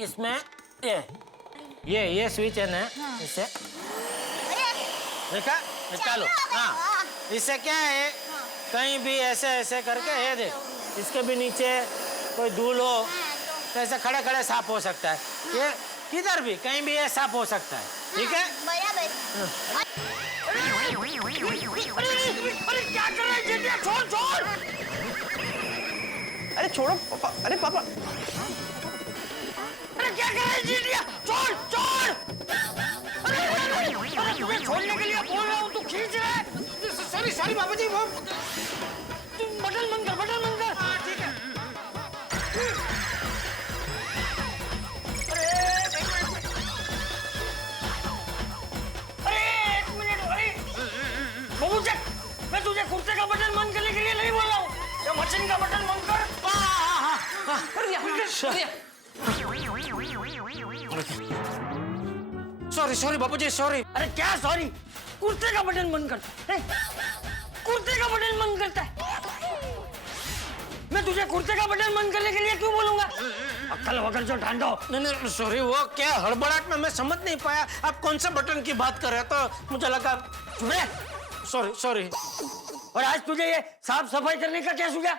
इसमें ये स्विच है ना, इससे देखा निकालो। हाँ, इससे क्या है, कहीं भी ऐसे ऐसे करके ये देख, इसके भी नीचे कोई धूल हो तो ऐसे खड़े खड़े साफ हो सकता है। ये किधर भी कहीं भी ये साफ हो सकता है। ठीक है, बराबर। अरे क्या कर रहा है जितिया? छोड़। अरे छोड़ो पापा, अरे पापा। अरे क्या कर रहा है जितिया? छोड़। अरे तुम्हें छोड़ने के लिए बोल रहा हूँ, तू खींच रहा है। सॉरी बाबा जी, वो बटन बंद कर। हाँ ठीक है। अरे एक मिनट। बबू चेक, मैं तुझे कुर्ते का बटन बंद करने के लिए नहीं बोल रहा हूँ, ये मशीन का बटन बंद कर। सॉरी बाबू जी, सॉरी। अरे क्या सॉरी? कुर्ते का बटन बंद कर। कुर्ते का बटन बंद करता है। मैं तुझे कुर्ते का बटन बंद करने के लिए क्यों बोलूंगा? अक्ल वगैरह जो ढांडो। नहीं सॉरी, वो क्या हड़बड़ाहट में मैं समझ नहीं पाया आप कौन सा बटन की बात कर रहे हैं, तो मुझे लगा सॉरी। और आज तुझे ये साफ सफाई करने का क्या सूझा?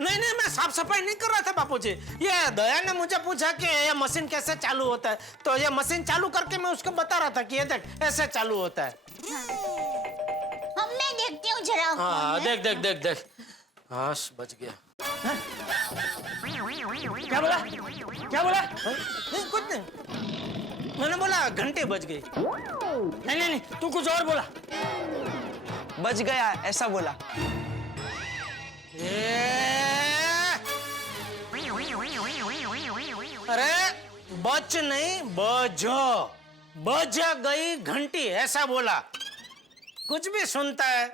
नहीं मैं साफ सफाई नहीं कर रहा था बापूजी। ये दया ने मुझे पूछा कि ये मशीन कैसे चालू होता है, तो ये मशीन चालू करके मैं उसको बता रहा था कि ये देख ऐसे चालू होता है। हम मैं देखती हूँ जरा। हाँ देख। हाँ बच गया। क्या बोला? नहीं कुछ नहीं, मैंने बोला घंटे बज गई। नहीं तू कुछ और बोला। बच गया ऐसा बोला। अरे बच नहीं, बज गई घंटी ऐसा बोला। कुछ भी सुनता है।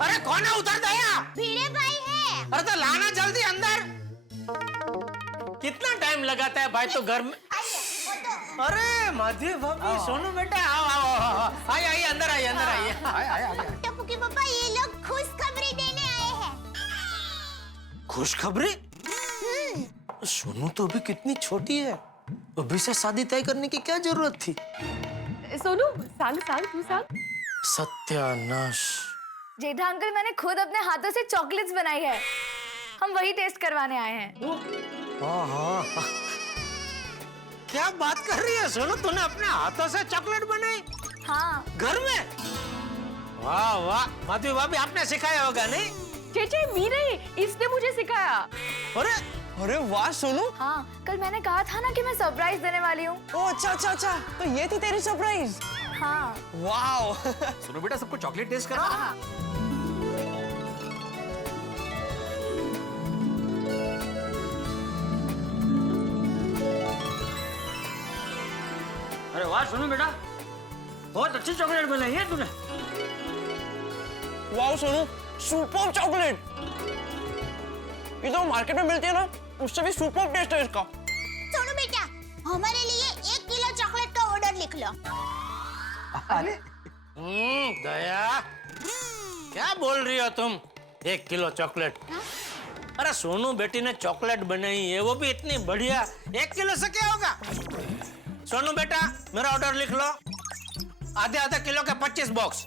अरे कौन है उधर? दया भिड़े भाई है। अरे तो लाना जल्दी अंदर। कितना टाइम लगाता है भाई तो घर में। अरे माधवी भाभी, सोनू बेटा आओ। आइए अंदर आइए। टप्पू के पापा, ये लोग खुशखबरी देने आए हैं। खुशखबरी? सोनू तो अभी कितनी छोटी है, अभी से शादी तय करने की क्या जरूरत थी? सोनू सांग तू सांग। सत्यानाश। जेठा अंकल, मैंने खुद अपने हाथों से चॉकलेट्स बनाई है, हम वही टेस्ट करवाने आए हैं। हाँ। क्या बात कर रही है सोनू, तूने अपने हाथों से चॉकलेट बनाई? हाँ। घर में? वाह माधवी भाभी, आपने सिखाया होगा नहीं? चेचे मी नहीं, इसने मुझे सिखाया। अरे अरे वाह सोनू। हाँ, कल मैंने कहा था ना कि मैं सरप्राइज देने वाली हूँ। ओ अच्छा अच्छा अच्छा, तो ये थी तेरी सरप्राइज। हाँ। वाओ। सुनो बेटा, सबको चॉकलेट टेस्ट करा। अरे वाह सोनू बेटा, बहुत अच्छी चॉकलेट बनाई है तूने। Wow Sonu, super chocolate. ये तो मार्केट में मिलती है ना, उससे भी सुपर टेस्ट है इसका। सोनू बेटा, हमारे लिए 1 किलो चॉकलेट का ऑर्डर लिख लो। अरे दया, क्या बोल रही हो तुम? 1 किलो चॉकलेट? अरे सोनू बेटी ने चॉकलेट बनाई है, वो भी इतनी बढ़िया, 1 किलो से क्या होगा? सोनू बेटा, मेरा ऑर्डर लिख लो। आधे किलो के 25 बॉक्स।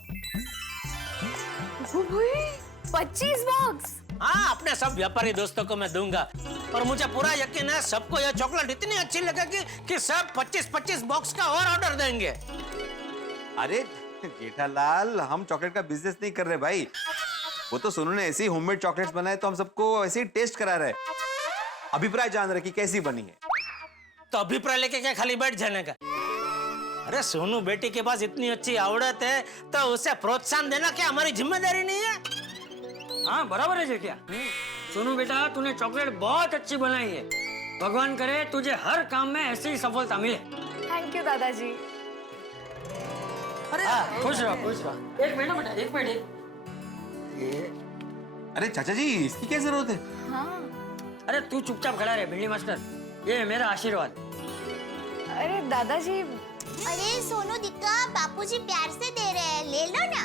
25 बॉक्स? हाँ, अपने सब व्यापारी दोस्तों को मैं दूंगा, और मुझे पूरा यकीन है सबको यह चॉकलेट इतनी अच्छी लगेगी कि सब 25-25 बॉक्स का और ऑर्डर देंगे। अरे जेठालाल, हम चॉकलेट का बिजनेस नहीं कर रहे भाई। वो तो सोनू ने ऐसे ही होममेड चॉकलेट्स बनाए, तो हम सबको ऐसे ही टेस्ट करा रहे, अभिप्राय जान रहे कि कैसी बनी है। तो अभिप्राय लेके क्या खाली बैठ जाने का? अरे सोनू बेटी के पास इतनी अच्छी आवड़त है, तो उसे प्रोत्साहन देना क्या हमारी जिम्मेदारी नहीं है? हाँ बराबर है क्या? सोनू बेटा, तूने चॉकलेट बहुत अच्छी बनाई है। भगवान करे तुझे हर काम में ऐसी ही सफलता मिले। थैंक यू दादाजी। अरे खुश रहो, खुश रहो। एक मिनट बेटा, एक मिनट। अरे चाचा जी, इसकी क्या जरूरत है? हाँ। अरे तू चुपचाप खड़ा रहे भिंडी मास्टर, ये मेरा आशीर्वाद। अरे दादाजी। अरे सोनू दिक्का, बापूजी प्यार से दे रहे हैं, ले लो ना।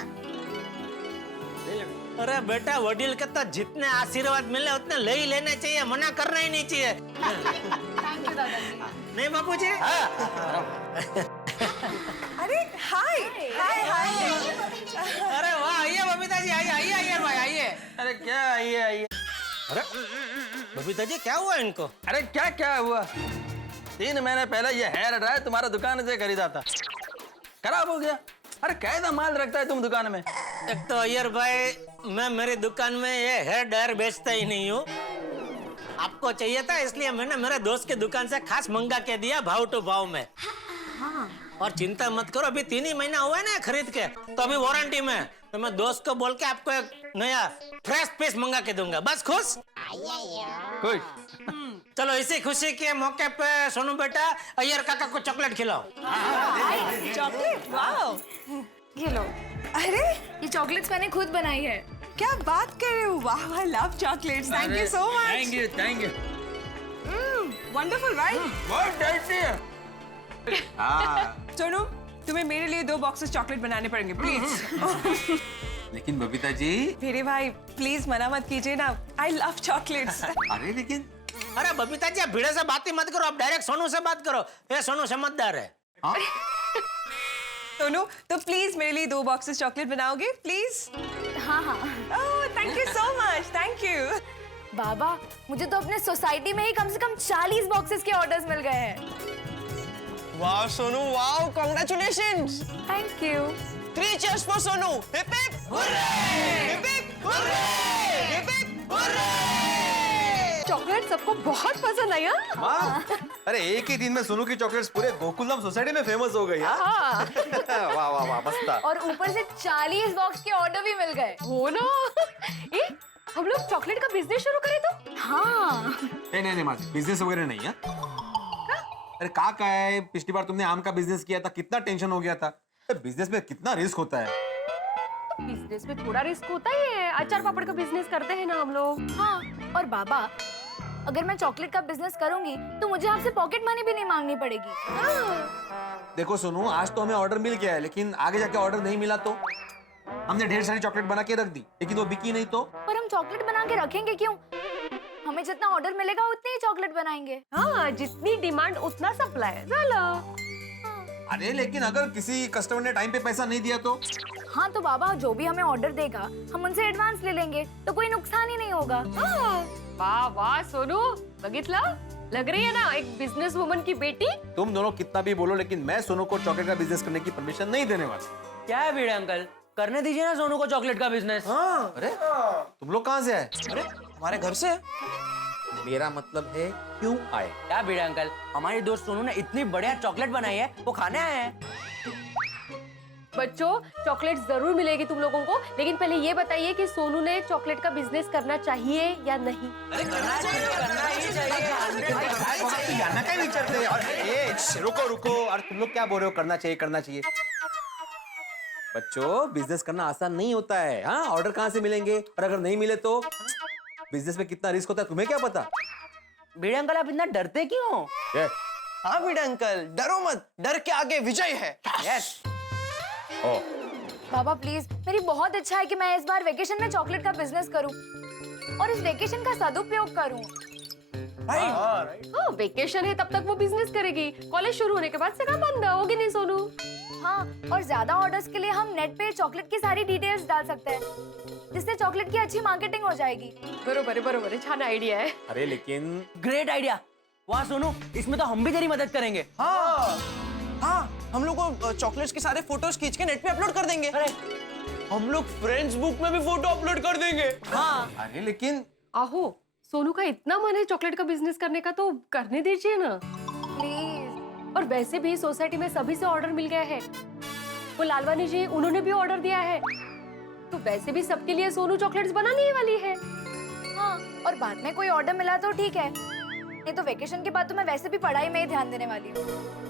अरे बेटा, वडील के तो जितने आशीर्वाद मिले उतने ले ही लेने चाहिए, मना करना ही नहीं चाहिए। थैंक यू दादाजी। नहीं बापूजी? अरे हाय हाय हाय। अरे वाह, आइए बबीता जी, आइए आइए आइए भाई, आइए। अरे क्या आइए आइए। अरे बबीता जी, क्या हुआ इनको? अरे क्या क्या हुआ? 3 महीने पहले ये हेयर ड्रायर तुम्हारा दुकान से खरीदा था, खराब हो गया। अरे कैसा माल रखता है तुम दुकान में? एक तो अय्यर भाई, मैं मेरी दुकान में ये हेयर ड्रायर बेचता ही नहीं हूँ। आपको चाहिए था, इसलिए मैंने मेरे दोस्त की दुकान से खास मंगा के दिया, भाव टू भाव में। हाँ। और चिंता मत करो, अभी 3 ही महीना हुआ है ना खरीद के, तो अभी वारंटी में। तो मैं दोस्त को बोल के आपको एक नया फ्रेश पीस मंगा के दूंगा। बस खुश? खुश। चलो, इसी खुशी के मौके पे सोनू बेटा, अय्यर काका को चॉकलेट खिलाओ। चॉकलेट? वाओ। ये लो। अरे ये चॉकलेट्स मैंने खुद बनाई है। क्या बात कर रहे हो? वाह, I love chocolates. Thank you so much. Thank you, thank you. Wonderful right? बहुत टेस्टी है। सोनू, तुम्हें मेरे लिए 2 बॉक्सेस चॉकलेट बनाने पड़ेंगे प्लीज। लेकिन बबीता जी। मेरे भाई प्लीज मना मत कीजिए ना, आई लव चॉकलेट्स। अरे लेकिन। अरे बबीता जी, आप भीड़े से बात ही मत करो, आप डायरेक्ट सोनू से बात करो। ये सोनू समझदार है। सोनू, तो प्लीज मेरे लिए 2 बॉक्सेस चॉकलेट बनाओगे प्लीज? हाँ हाँ। Oh thank you so much, thank you. बाबा, मुझे तो अपने सोसाइटी में ही कम से कम 40 बॉक्सेस के ऑर्डर्स मिल गए हैं। वाह सोनू, वाह, congratulations. Thank you. 3 cheers for Sonu. Hip hip hooray! Hip hip hooray! Hip hip hurray! Chocolate सबको बहुत पसंद आई। हाँ? अरे एक ही दिन में सोनू की चॉकलेट्स पूरे गोकुलधाम सोसाइटी में फेमस हो गई। हाँ। वाह वाह वाह, मस्त था। और ऊपर से 40 बॉक्स के ऑर्डर भी मिल गए। हो ना। हम लोग चॉकलेट का बिजनेस शुरू करें तो? हाँ। नहीं मासी, बिजनेस वगैरह नहीं है। अरे का है, पिछली बार तुमने आम का बिजनेस किया था, कितना टेंशन हो गया था। बिजनेस में कितना रिस्क होता है। बिजनेस में थोड़ा रिस्क होता ही है, अचार पापड़ का बिजनेस करते हैं ना हम लोग। हाँ, और बाबा, अगर मैं चॉकलेट का बिजनेस करूंगी तो मुझे आपसे पॉकेट मनी भी नहीं मांगनी पड़ेगी। देखो सोनू, आज तो हमें ऑर्डर मिल गया है, लेकिन आगे जाके ऑर्डर नहीं मिला तो हमने ढेर सारी चॉकलेट बना के रख दी, लेकिन वो बिकी नहीं तो। पर हम चॉकलेट बना के रखेंगे क्यों? हमें जितना ऑर्डर मिलेगा उतनी ही चॉकलेट बनाएंगे। हाँ, जितनी डिमांड उतना सप्लाई। चलो। अरे लेकिन अगर किसी कस्टमर ने टाइम पे पैसा नहीं दिया तो? हाँ तो बाबा, जो भी हमें ऑर्डर देगा हम उनसे एडवांस ले लेंगे, तो कोई नुकसान ही नहीं होगा। वाह वाह सोनू, बगितला, लग रही है ना एक बिजनेस वुमन की बेटी। तुम दोनों कितना भी बोलो, लेकिन मैं सोनू को चॉकलेट का बिजनेस करने की परमिशन नहीं देने वाला। क्या है भिड़े अंकल, करने दीजिए ना सोनू को चॉकलेट का बिजनेस। अरे तुम लोग कहाँ से आए? अरे हमारे घर से। मेरा मतलब है क्यों आए? क्या भिड़े अंकल, हमारी दोस्त सोनू ने इतनी बढ़िया चॉकलेट बनाई है, वो खाने आए हैं। बच्चों, चॉकलेट जरूर मिलेगी तुम लोगों को, लेकिन पहले ये बताइए कि सोनू ने चॉकलेट का बिजनेस करना चाहिए या नहीं? अरे करना ही चाहिए। जानना क्या विचारते हैं? और रुको रुको, और तुम लोग क्या बोल रहे हो? करना चाहिए करना चाहिए। बच्चों, बिजनेस करना आसान नहीं होता है। हाँ, ऑर्डर कहाँ से मिलेंगे, और अगर नहीं मिले तो बिजनेस में कितना रिस्क होता है तुम्हें क्या पता? भिड़े अंकल, आप इतना डरते क्यों हो? हाँ भिड़े अंकल, डरो मत, डर के आगे विजय है। यस। बाबा प्लीज, मेरी बहुत इच्छा है कि मैं इस बार वेकेशन में चॉकलेट का बिजनेस करूं और इस वेकेशन का सदुपयोग करूं। हाँ, वेकेशन है तब तक वो बिजनेस करेगी। कॉलेज शुरू होने के बाद से काम बंद होगी नहीं सोनू? हाँ, और ज्यादा ऑर्डर्स के लिए हम नेट पे चॉकलेट की सारी डिटेल्स डाल सकते हैं, जिससे चॉकलेट की अच्छी मार्केटिंग हो जाएगी। बरोबर है, छाना आइडिया है। अरे लेकिन ग्रेट आइडिया। वाह सोनू, इसमें तो हम भी तेरी मदद करेंगे। हाँ, हम लोग को चॉकलेट्स के सारे फोटोज खींच के नेट पे अपलोड कर देंगे। अरे हम लोग फ्रेंड्स बुक में भी फोटो अपलोड कर देंगे। हाँ। अरे लेकिन आहो, सोनू का इतना मन है चॉकलेट का बिजनेस करने का, तो करने दीजिए ना प्लीज। और वैसे भी सोसाइटी में सभी से ऑर्डर मिल गया है। वो लालवानी जी, उन्होंने भी ऑर्डर दिया है, तो वैसे भी सबके लिए सोनू चॉकलेट्स बनाने ही वाली है। हाँ, और बाद में कोई ऑर्डर मिला तो ठीक है, नहीं तो वेकेशन के बाद तो मैं वैसे भी पढ़ाई में ही ध्यान देने वाली हूँ।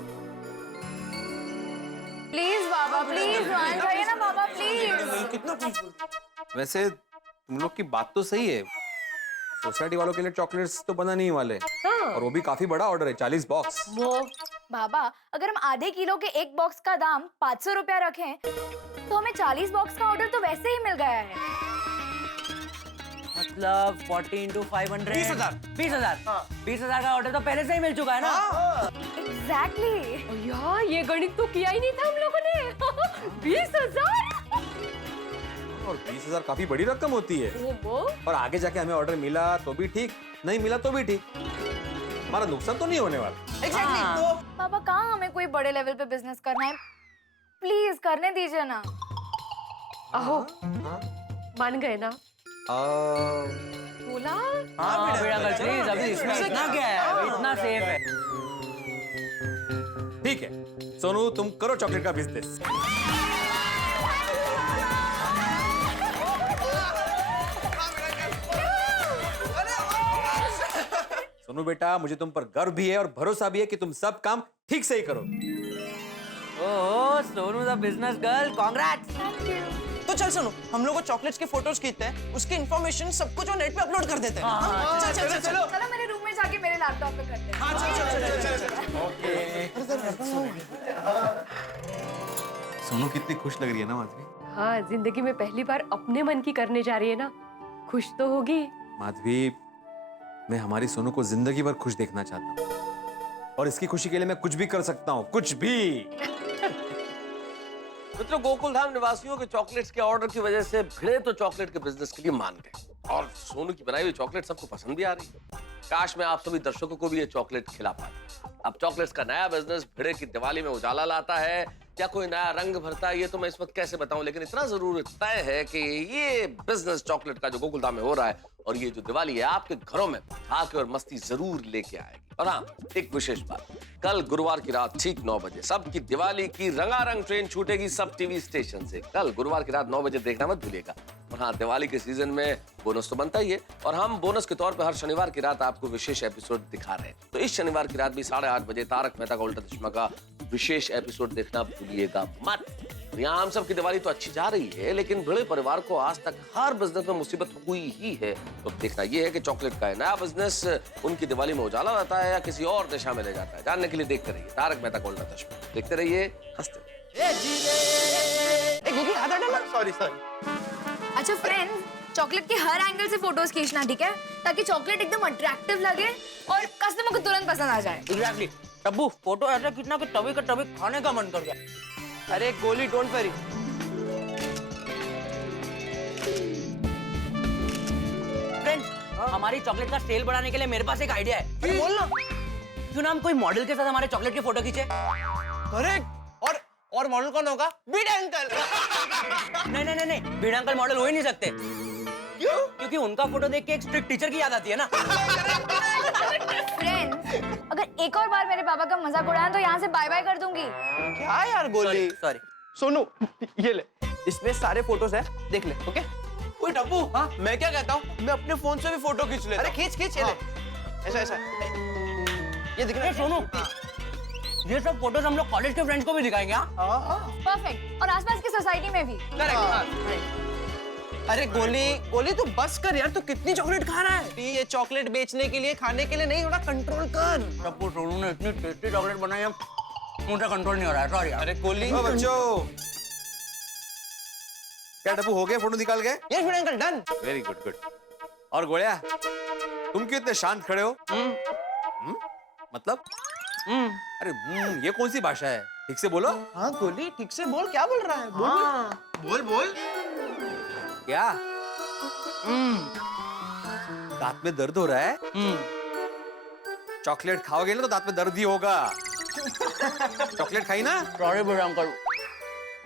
प्लीज बाबा, प्लीज मान जाइए ना बाबा, प्लीज। कितना वैसे तुम लोग की बात तो सही है, सोसाइटी वालों के लिए चॉकलेट्स तो बना नहीं वाले। हाँ। और वो भी काफी बड़ा ऑर्डर है, 40 बॉक्स। वो बाबा, अगर हम आधे किलो के एक बॉक्स का दाम 500 रुपया रखें, तो हमें 40 बॉक्स का ऑर्डर तो वैसे ही मिल गया है। मतलब 40 into 500 20,000। 20,000 का ऑर्डर तो पहले से ही मिल चुका है ना? एग्जैक्टली। यार, ये गणित तो किया ही नहीं था हम लोगों ने। 20,000। और 20,000 काफी बड़ी रकम होती है। और आगे जाके हमें ऑर्डर मिला तो भी ठीक, नहीं मिला तो भी ठीक, हमारा नुकसान तो नहीं होने वाला। एग्जैक्टली। तो पापा, कहाँ हमें कोई बड़े लेवल पे बिजनेस करना है, प्लीज करने दीजिए ना। आहो, मान गए ना? बोला। हाँ भिड़े अंकल, प्लीज, अभी इसमें इतना क्या है, अभी इतना सेफ है। ठीक है सोनू, तुम करो चॉकलेट का बिजनेस। सोनू बेटा, मुझे तुम पर गर्व भी है और भरोसा भी है कि तुम सब काम ठीक से ही करो। Oh, Sonu the business girl, congrats. तो चल सुनो, हम लोग को चॉकलेट्स के फोटोज खींचते हैं, उसकी इन्फॉर्मेशन सब कुछ नेट पे अपलोड कर देते हैं। चल चलो मेरे रूम में जाके मेरे लैपटॉप पे करते हैं। सोनू कितनी खुश लग रही है ना माधवी? हाँ, जिंदगी में पहली बार अपने मन की करने जा रही है ना, खुश तो होगी। माधवी, मैं हमारी सोनू को जिंदगी भर खुश देखना चाहता हूँ, और इसकी खुशी के लिए मैं कुछ भी कर सकता हूँ, कुछ भी। मित्रों, गोकुलधाम निवासियों के चॉकलेट्स के ऑर्डर की वजह से भिड़े तो चॉकलेट के बिजनेस के लिए मान गए, और सोनू की बनाई हुई चॉकलेट सबको पसंद भी आ रही है। काश मैं आप सभी दर्शकों को भी ये चॉकलेट खिला पाता। अब चॉकलेट्स का नया बिजनेस भिड़े की दिवाली में उजाला लाता है या कोई नया रंग भरता है, ये तो मैं इस वक्त कैसे बताऊं, लेकिन इतना जरूर तय है कि ये बिजनेस चॉकलेट का जो गोकुलधाम में हो रहा है, और ये जो दिवाली है आपके घरों में आके और मस्ती जरूर लेके आएगी। और हाँ, एक विशेष बात, कल गुरुवार की रात ठीक 9 बजे सबकी दिवाली की रंगारंग ट्रेन छूटेगी सब टीवी स्टेशन से। कल गुरुवार की रात 9 बजे देखना मत भूलिएगा। और हाँ, दिवाली के सीजन में बोनस तो बनता ही है, और हम बोनस के तौर पे हर शनिवार की रात आपको विशेष एपिसोड दिखा रहे हैं। तो इस शनिवार की रात भी 8:30 बजे तारक मेहता का उल्टा चश्मा का विशेष एपिसोड देखना भूलिएगा मत। यहाँ हम सब की दिवाली तो अच्छी जा रही है, लेकिन भिड़े परिवार को आज तक हर बिजनेस में मुसीबत हुई ही है। तो देखना यह है कि चॉकलेट का नया बिजनेस उनकी दिवाली में उजाला लाता है या किसी और दिशा में ले जाता है। जानने के लिए देखते रहिए तारक मेहता का उल्टा चश्मा, देखते रहिए, हंसते रहिए। सॉरी। अच्छा फ्रेंड्स, चॉकलेट के हर एंगल से फोटोज खींचना, ठीक है, ताकि चॉकलेट एकदम अट्रैक्टिव लगे और कस्टमर को तुरंत पसंद आ जाए। एग्जैक्टली। टब्बू, फोटो ऐसा खींचना कि तभी का तभी खाने का मन कर गया। अरे गोली, डोंट वरी। फ्रेंड्स, हमारी चॉकलेट का सेल बढ़ाने के लिए मेरे पास एक आइडिया है। बोल ना। क्यों ना हम कोई मॉडल के साथ हमारे चॉकलेट की फोटो खींचे? करेक्ट। और मॉडल कौन होगा? बीड़ा अंकल। नहीं नहीं नहीं नहीं, बीड़ा अंकल मॉडल हो ही नहीं सकते। क्यों? क्योंकि उनका फोटो देख के एक स्ट्रिक्ट टीचर की याद आती है ना। फ्रेंड्स, अगर एक और बार मेरे पापा का मजाक उड़ाया तो यहाँ से बाय बाय कर दूंगी। क्या यार गोली? सॉरी। सोनू, ये ले, इसमें सारे फोटोज हैं, देख ले, ओके? ओए टप्पू, हाँ, मैं क्या कहता हूँ, मैं अपने फोन से भी फोटो खींच लेता हूँ। अरे खींच खींच, ये ले, ऐसा ऐसा, ये दिख रहा है? सोनू, ये सब फोटोज हम लोग कॉलेज के फ्रेंड्स को भी दिखाएंगे। हाँ, परफेक्ट। और आसपास की सोसाइटी में भी। करेक्ट। अरे गोली तू बस कर यार, तू कितनी चॉकलेट खा रहा है? ये चॉकलेट बेचने के लिए, खाने के लिए नहीं, थोड़ा कंट्रोल कर। टप्पू, सोनू ने इतनी टेस्टी चॉकलेट बनाई है, मुझे कंट्रोल नहीं हो रहा है, सॉरी। अरे गोली, बच्चों, क्या टप्पू हो गए फोटो निकाल गए? यस बीड़ा uncle, done. Very good good. और गोलिया, तुम क्यों इतने शांत खड़े हो? मतलब? अरे ये कौन सी भाषा है? ठीक से बोलो। हाँ गोली, ठीक से बोल, क्या बोल रहा है? बोल बोल। क्या? दांत में दर्द हो रहा है? चॉकलेट खाओगे ना तो दांत में दर्द ही होगा। चॉकलेट खाई ना? सॉरी बीड़ा अंकल,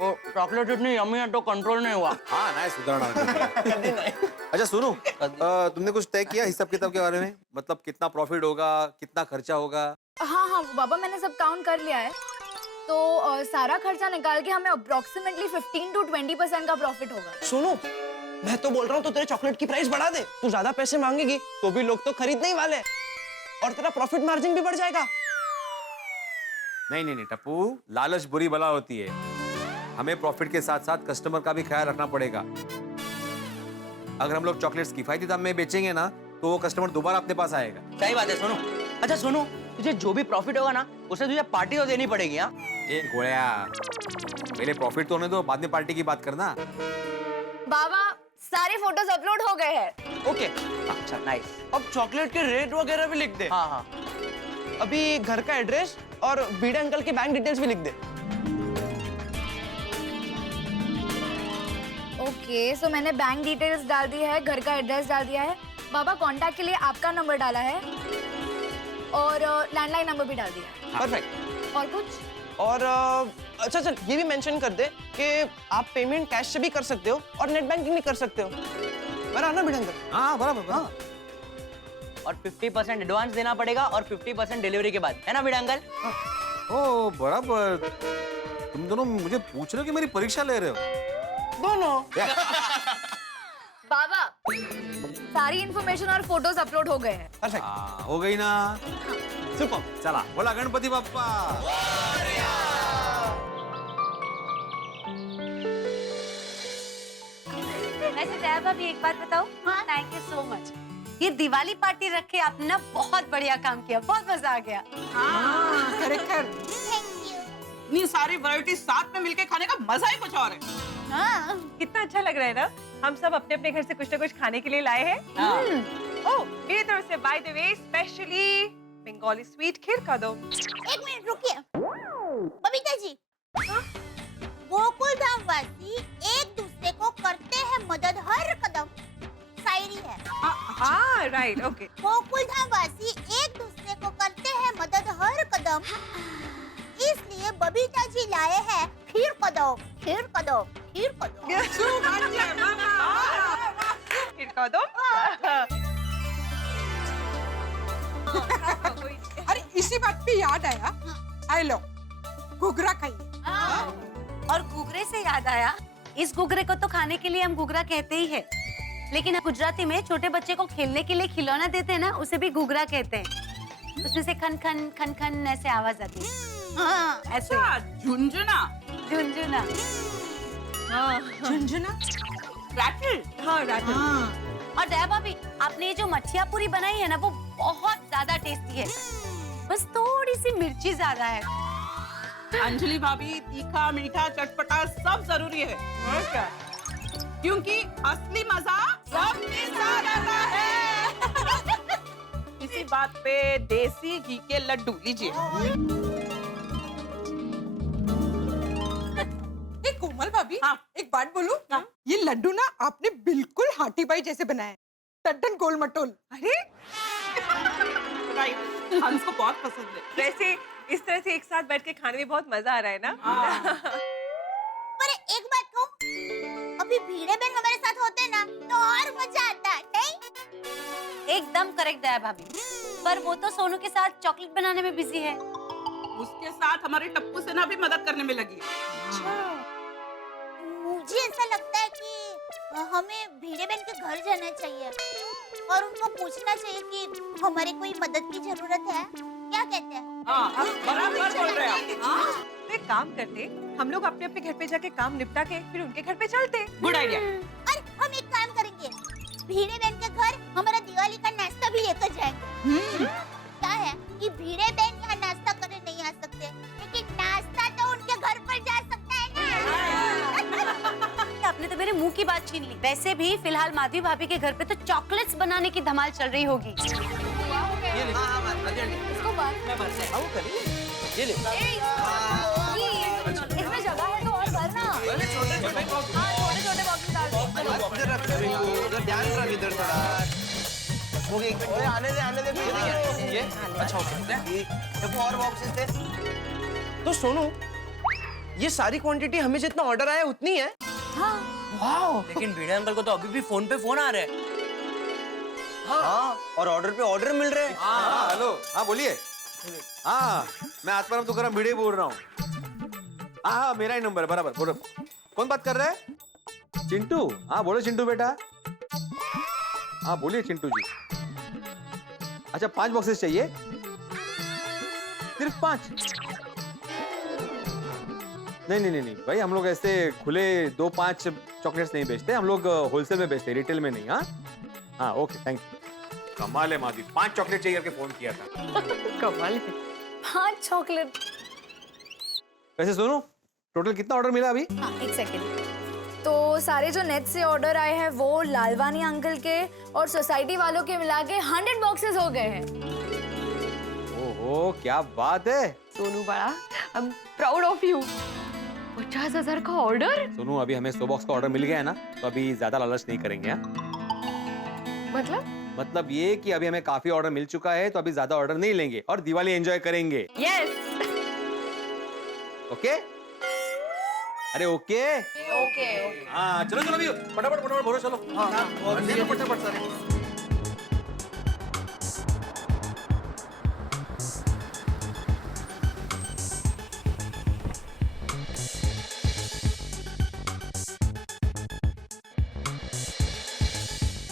वो चॉकलेट इतनी यम्मी है तो कंट्रोल नहीं हुआ। हाँ ना, सुधरना। अच्छा सुनो, तुमने कुछ तय किया हिसाब किताब के बारे में? मतलब कितना प्रॉफिट होगा, कितना खर्चा होगा? हाँ हाँ बाबा, मैंने सब काउंट कर लिया है। तो सारा खर्चा निकाल के हमें अप्रोक्सीमेटली 15 to 20% का प्रॉफिट होगा। सुनो, मैं तो बोल रहा हूँ तो तेरे चॉकलेट की प्राइस बढ़ा दे। तू ज्यादा पैसे मांगेगी तो भी लोग तो खरीदने ही वाले, और तेरा प्रॉफिट मार्जिन भी बढ़ जाएगा। नहीं नहीं नहीं टप्पू, लालच बुरी बला होती है। हमें प्रॉफिट के साथ साथ कस्टमर का भी ख्याल रखना पड़ेगा। अगर हम लोग चॉकलेट्स किफायती दाम में बेचेंगे ना तो वो कस्टमर दोबारा अपने पास आएगा। सही बात है सोनू। अच्छा सोनू, तुझे जो भी प्रॉफिट होगा ना उसे तुझे पार्टी तो देनी पड़ेगी। हाँ ए गोया, पहले प्रॉफिट तो होने दो, बाद में पार्टी की बात करना। बाबा, सारे फोटोज अपलोड हो गए हैं। ओके, अच्छा नाइस। अब चॉकलेट के रेट वगैरह भी लिख दे। हाँ हाँ, अभी घर का एड्रेस और बीड़ा अंकल की बैंक डिटेल्स भी लिख दे। ओके, सो मैंने बैंक डिटेल्स डाल दी है, घर का एड्रेस डाल दिया है। बाबा, कांटेक्ट के लिए आपका नंबर डाला है और लैंडलाइन नंबर भी डाल दिया है। परफेक्ट। और कुछ? और अच्छा चल, ये भी मेंशन कर दे कि आप पेमेंट कैश से भी कर सकते हो और नेट बैंकिंग भी कर सकते हो। बराबर ना बीड़ा अंकल? हाँ बराबर। हाँ। और 50% एडवांस देना पड़ेगा और 50% डिलीवरी के बाद, है ना बीड़ा अंकल? ओ बराबर। तुम दोनों मुझे पूछ रहे हो कि मेरी परीक्षा ले रहे हो? दोनों। बाबा, सारी इंफॉर्मेशन और फोटोज अपलोड हो गए हैं। परफेक्ट। हो गई ना? सुपर। चला, बोला गणपति बप्पा। वैसे दया भाभी, एक बात बताओ? Thank you so much. ये दिवाली पार्टी रख के आपने ना बहुत बढ़िया काम किया, बहुत मजा आ गया। हाँ, खरेखर। इतनी सारी वैरायटी साथ में मिलके खाने का मजा ही कुछ और है। हाँ, कितना अच्छा लग रहा है ना। हम सब अपने अपने घर से कुछ ना कुछ खाने के लिए लाए हैं। ओह, मेरी तरफ से by the way specially Bengali sweet kheer का दो। एक मिनट रुकिए बबीता जी। गोकुल धाम वासी एक दूसरे को करते हैं मदद हर कदम, शायरी है। हाँ राइट, ओके। गोकुल धाम वासी एक दूसरे को करते हैं मदद हर कदम, इसलिए बबीता जी लाए हैं खीर कदम, खीर कदम, खीर कदम। खीर का दो। अरे इसी बात पे याद आया, आई लो घुघरा खाइए। और घुघरे से याद आया, इस घुघरे को तो खाने के लिए हम घुघरा कहते ही है, लेकिन गुजराती में छोटे बच्चे को खेलने के लिए खिलौना देते हैं ना, उसे भी घुघरा कहते हैं। उसमें से खन खन खन खन ऐसे आवाज आती है। हाँ, ऐसे झुंझुना। झुंझुना। झुंझुना? रैटल? हाँ रैटल। और दया भाभी, आपने ये जो मच्छिया पूरी बनाई है ना, वो बहुत ज्यादा टेस्टी है, बस थोड़ी सी मिर्ची ज्यादा है। अंजलि भाभी, तीखा मीठा चटपटा सब जरूरी है। क्या? क्योंकि असली मजा सब के साथ आता है। इसी बात पे देसी घी के लड्डू लीजिए। कोमल भाभी, हाँ, एक बात बोलूं? हाँ? ये लड्डू ना आपने बिल्कुल हाथी बाई जैसे बनाए, टड्डन गोल मटोल। अरे राइट, हमको बहुत पसंद है। वैसे इस तरह से एक साथ बैठ के खाने में बहुत मजा आ रहा है ना? पर एक बात कहूँ, अभी भीड़े बहन हमारे साथ होते ना तो और मजा आता, नहीं? एकदम करेक्ट है भाभी, पर वो तो सोनू के साथ चॉकलेट बनाने में बिजी है। उसके साथ हमारे टप्पू सेना भी मदद करने में लगी है। अच्छा, मुझे ऐसा लगता है कि हमें भीड़े बहन के घर जाना चाहिए और उनको पूछना चाहिए कि हमारे कोई मदद की जरूरत है, क्या कहते हैं? बराबर बोल रहे हैं आप। तो एक काम करते, हम लोग अपने अपने घर पे जाके काम निपटा के फिर उनके घर पे चलते। Good idea. और हम एक काम करेंगे, भीड़े बहन के घर हमारा दिवाली का नाश्ता भी लेकर जाएंगे। क्या है कि भीड़े बहन यहाँ नाश्ता करने नहीं आ सकते, लेकिन नाश्ता तो उनके घर पर जा सकता है ना। आपने तो मेरे मुंह की बात छीन ली। वैसे भी फिलहाल माधवी भाभी के घर पे तो चॉकलेट्स बनाने की धमाल चल रही होगी। इसको ये ले। इसमें जगह है तो और भर ना। छोटे-छोटे बॉक्स डाल दे। उधर ध्यान रख, इधर थोड़ा। वो एक मिनट आने दे ये अच्छा देखो और बॉक्सेस थे। तो सोनू, ये सारी क्वांटिटी हमें जितना ऑर्डर आया उतनी है? हाँ। वाओ। लेकिन भिड़े अंकल को तो अभी भी फोन पे फोन आ रहे हैं। हाँ, और ऑर्डर पे ऑर्डर मिल रहे हैं। हाँ हेलो, हाँ बोलिए। हाँ मैं आत्माराम तुकाराम भिड़े बोल रहा हूँ। हाँ मेरा ही नंबर है, बराबर बोलो। कौन बात कर रहा है? चिंटू? हाँ बोलो चिंटू बेटा। हाँ बोलिए चिंटू जी। अच्छा 5 बॉक्सेस चाहिए? सिर्फ 5? नहीं भाई, हम लोग ऐसे खुले 2-5 चॉकलेट्स नहीं बेचते, हम लोग होलसेल में बेचते, रिटेल में नहीं। हाँ ओके थैंक यू। कमाल है माधवी, 5 चॉकलेट चाहिए करके फोन किया था। कमाल है। 5 चॉकलेट। वैसे सुनो, टोटल कितना ऑर्डर मिला अभी? हाँ, एक सेकंड। तो सारे जो नेट से ऑर्डर आए हैं वो लालवानी अंकल के और सोसाइटी वालों के मिला के 100 बॉक्सेस हो गए हैं। ओहो क्या बात है सोनू बड़ा, I am proud of you. 50,000 का ऑर्डर? सोनू, अभी हमें 100 बॉक्स का ऑर्डर मिल गया है ना, तो अभी ज्यादा लालच नहीं करेंगे। मतलब ये कि अभी हमें काफी ऑर्डर मिल चुका है, तो अभी ज्यादा ऑर्डर नहीं लेंगे और दिवाली एंजॉय करेंगे। यस। ओके? अरे ओके? ओके। हाँ चलो अभी फटाफट भरो, चलो। फटाफट सारे।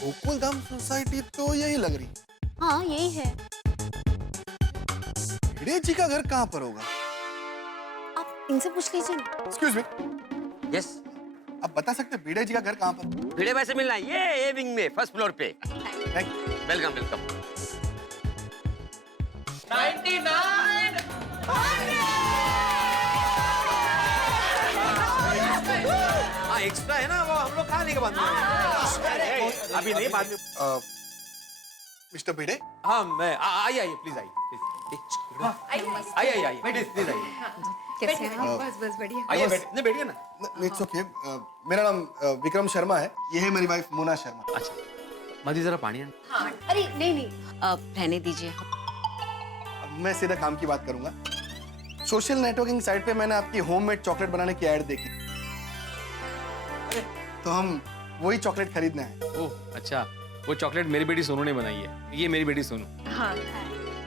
गोकुलधाम सोसाइटी तो यही लग रही। हाँ यही है। भिड़े जी का घर कहाँ पर होगा? आप इनसे पूछ लीजिए। Excuse me. यस। आप बता सकते भिड़े जी का घर कहाँ पर? भिड़े भाई से मिलना है, ये विंग में फर्स्ट फ्लोर पे। Thank you. वेलकम। 99। हाँ एक्स्ट्रा है ना, वो हम लोग खाने के बाद में। अभी नहीं, बाद में। मिस्टर भिड़े? हाँ मैं आइए प्लीज आइए। प्लीज आइए। कैसे हैं? बस बढ़िया। आइए बैठिए ना। It's okay. मेरा नाम विक्रम शर्मा है, ये है मेरी वाइफ मोना शर्मा। अच्छा मधी जरा पानी आना। हाँ। अरे नहीं रहने दीजिए। अब मैं सीधा काम की बात करूंगा। सोशल नेटवर्किंग साइट पे मैंने आपकी होममेड चॉकलेट बनाने की ऐड देखी, तो हम वही चॉकलेट खरीदने आए। ओह अच्छा, वो चॉकलेट मेरी बेटी सोनू ने बनाई है। ये मेरी बेटी सोनू। हाँ।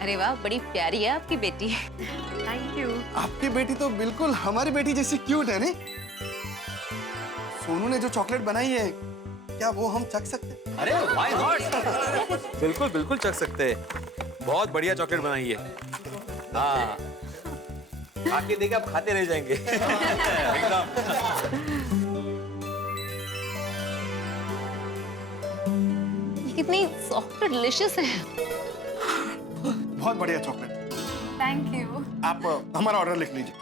अरे वाह, बड़ी प्यारी है आपकी बेटी। Thank you. आपकी बेटी तो बिल्कुल हमारी बेटी जैसी क्यूट है, नहीं? सोनू ने जो चॉकलेट बनाई है, क्या वो हम चख सकते? अरे व्हाई नॉट? बिल्कुल चख सकते हैं। बहुत बढ़िया चॉकलेट बनाई है। हाँ आके देखे आप खाते रह जाएंगे। एकदम। कितनी सॉफ्ट और डिलीशियस है। बहुत बढ़िया चॉकलेट। Thank you. आप हमारा ऑर्डर लिख लीजिए।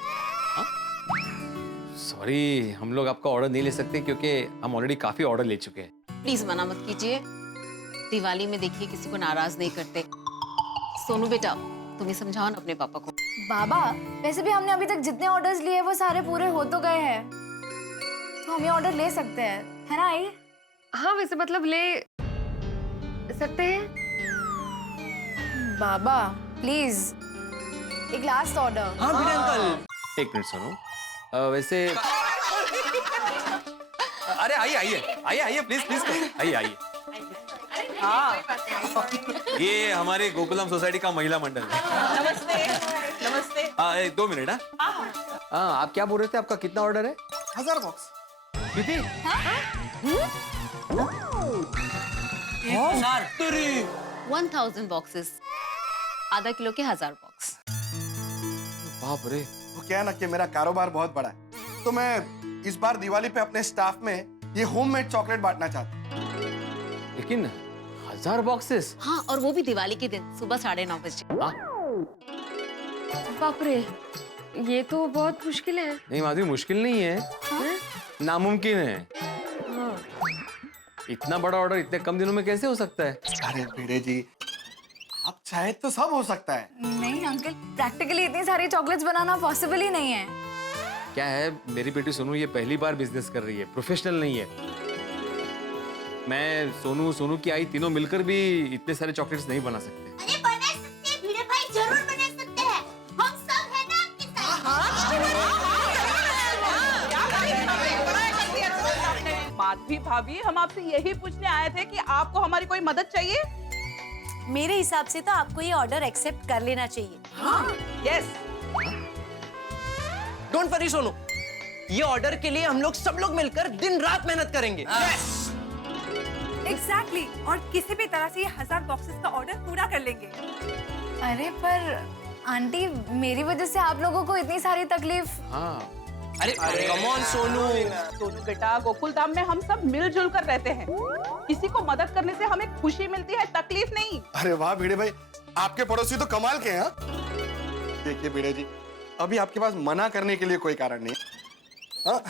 सॉरी, हम लोग आपका ऑर्डर नहीं ले सकते क्योंकि हम ऑलरेडी काफी ऑर्डर ले चुके हैं। प्लीज मना मत कीजिए। दिवाली में देखिए किसी को नाराज नहीं करते। सोनू बेटा, तुम्हें समझाओ ना अपने पापा को। बाबा, वैसे भी हमने अभी तक जितने ऑर्डर्स लिए वो सारे पूरे हो तो गए हैं, तो हम ये ऑर्डर ले सकते हैं, है ना आई? हाँ वैसे मतलब ले सकते हैं। बाबा प्लीज। एक लास्ट ऑर्डर। हाँ भिड़े अंकल। एक मिनट सुनो, वैसे अरे आइए आइए आइए आइए प्लीज प्लीज आइए आइए। ये हमारे गोकुलम सोसाइटी का महिला मंडल है। नमस्ते नमस्ते। 2 मिनट। हाँ आप क्या बोल रहे थे, आपका कितना ऑर्डर है? 1000 बॉक्स। कितनी? 1000 बॉक्सेस, आधा किलो के 1000 बॉक्स। बाप रे। वो क्या है ना कि मेरा कारोबार बहुत बड़ा है, तो मैं इस बार दिवाली पे अपने स्टाफ में ये होममेड चॉकलेट बांटना चाहता हूँ। लेकिन 1000 बॉक्सेस? हाँ, और वो भी दिवाली के दिन सुबह 9:30 बजे। बाप रे, ये तो बहुत मुश्किल है। नहीं माधवी, मुश्किल नहीं है, नामुमकिन है। इतना बड़ा ऑर्डर इतने कम दिनों में कैसे हो सकता है? अरे भिड़े जी, आप चाहे तो सब हो सकता है। नहीं अंकल, प्रैक्टिकली इतनी सारी चॉकलेट्स बनाना पॉसिबल ही नहीं है। क्या है, मेरी बेटी सोनू ये पहली बार बिजनेस कर रही है, प्रोफेशनल नहीं है। मैं सोनू की आई तीनों मिलकर भी इतने सारे चॉकलेट्स नहीं बना सकते। अरे बना सकते हैं भिड़े भाई, जरूर बना सकते हैं। हम सब है ना आपके साथ। माधवी भाभी, हम आपसे यही पूछने आए थे कि आपको हमारी कोई मदद चाहिए? मेरे हिसाब से तो आपको ये ऑर्डर एक्सेप्ट कर लेना चाहिए। यस। डोंट वरी सोनू, ये ऑर्डर के लिए हम लोग सब लोग मिलकर दिन रात मेहनत करेंगे। एग्जैक्टली, और किसी भी तरह से ये 1000 बॉक्सेस का ऑर्डर पूरा कर लेंगे। अरे पर आंटी, मेरी वजह से आप लोगों को इतनी सारी तकलीफ। हाँ। अरे कम ऑन सोनू। सोनू बेटा, गोकुल धाम में हम सब मिलजुल कर रहते हैं। किसी को मदद करने से हमें खुशी मिलती है, तकलीफ नहीं। अरे वाह भिड़े भाई, आपके पड़ोसी तो कमाल के हैं। देखिए भिड़े जी, अभी आपके पास मना करने के लिए कोई कारण नहीं। हाँ?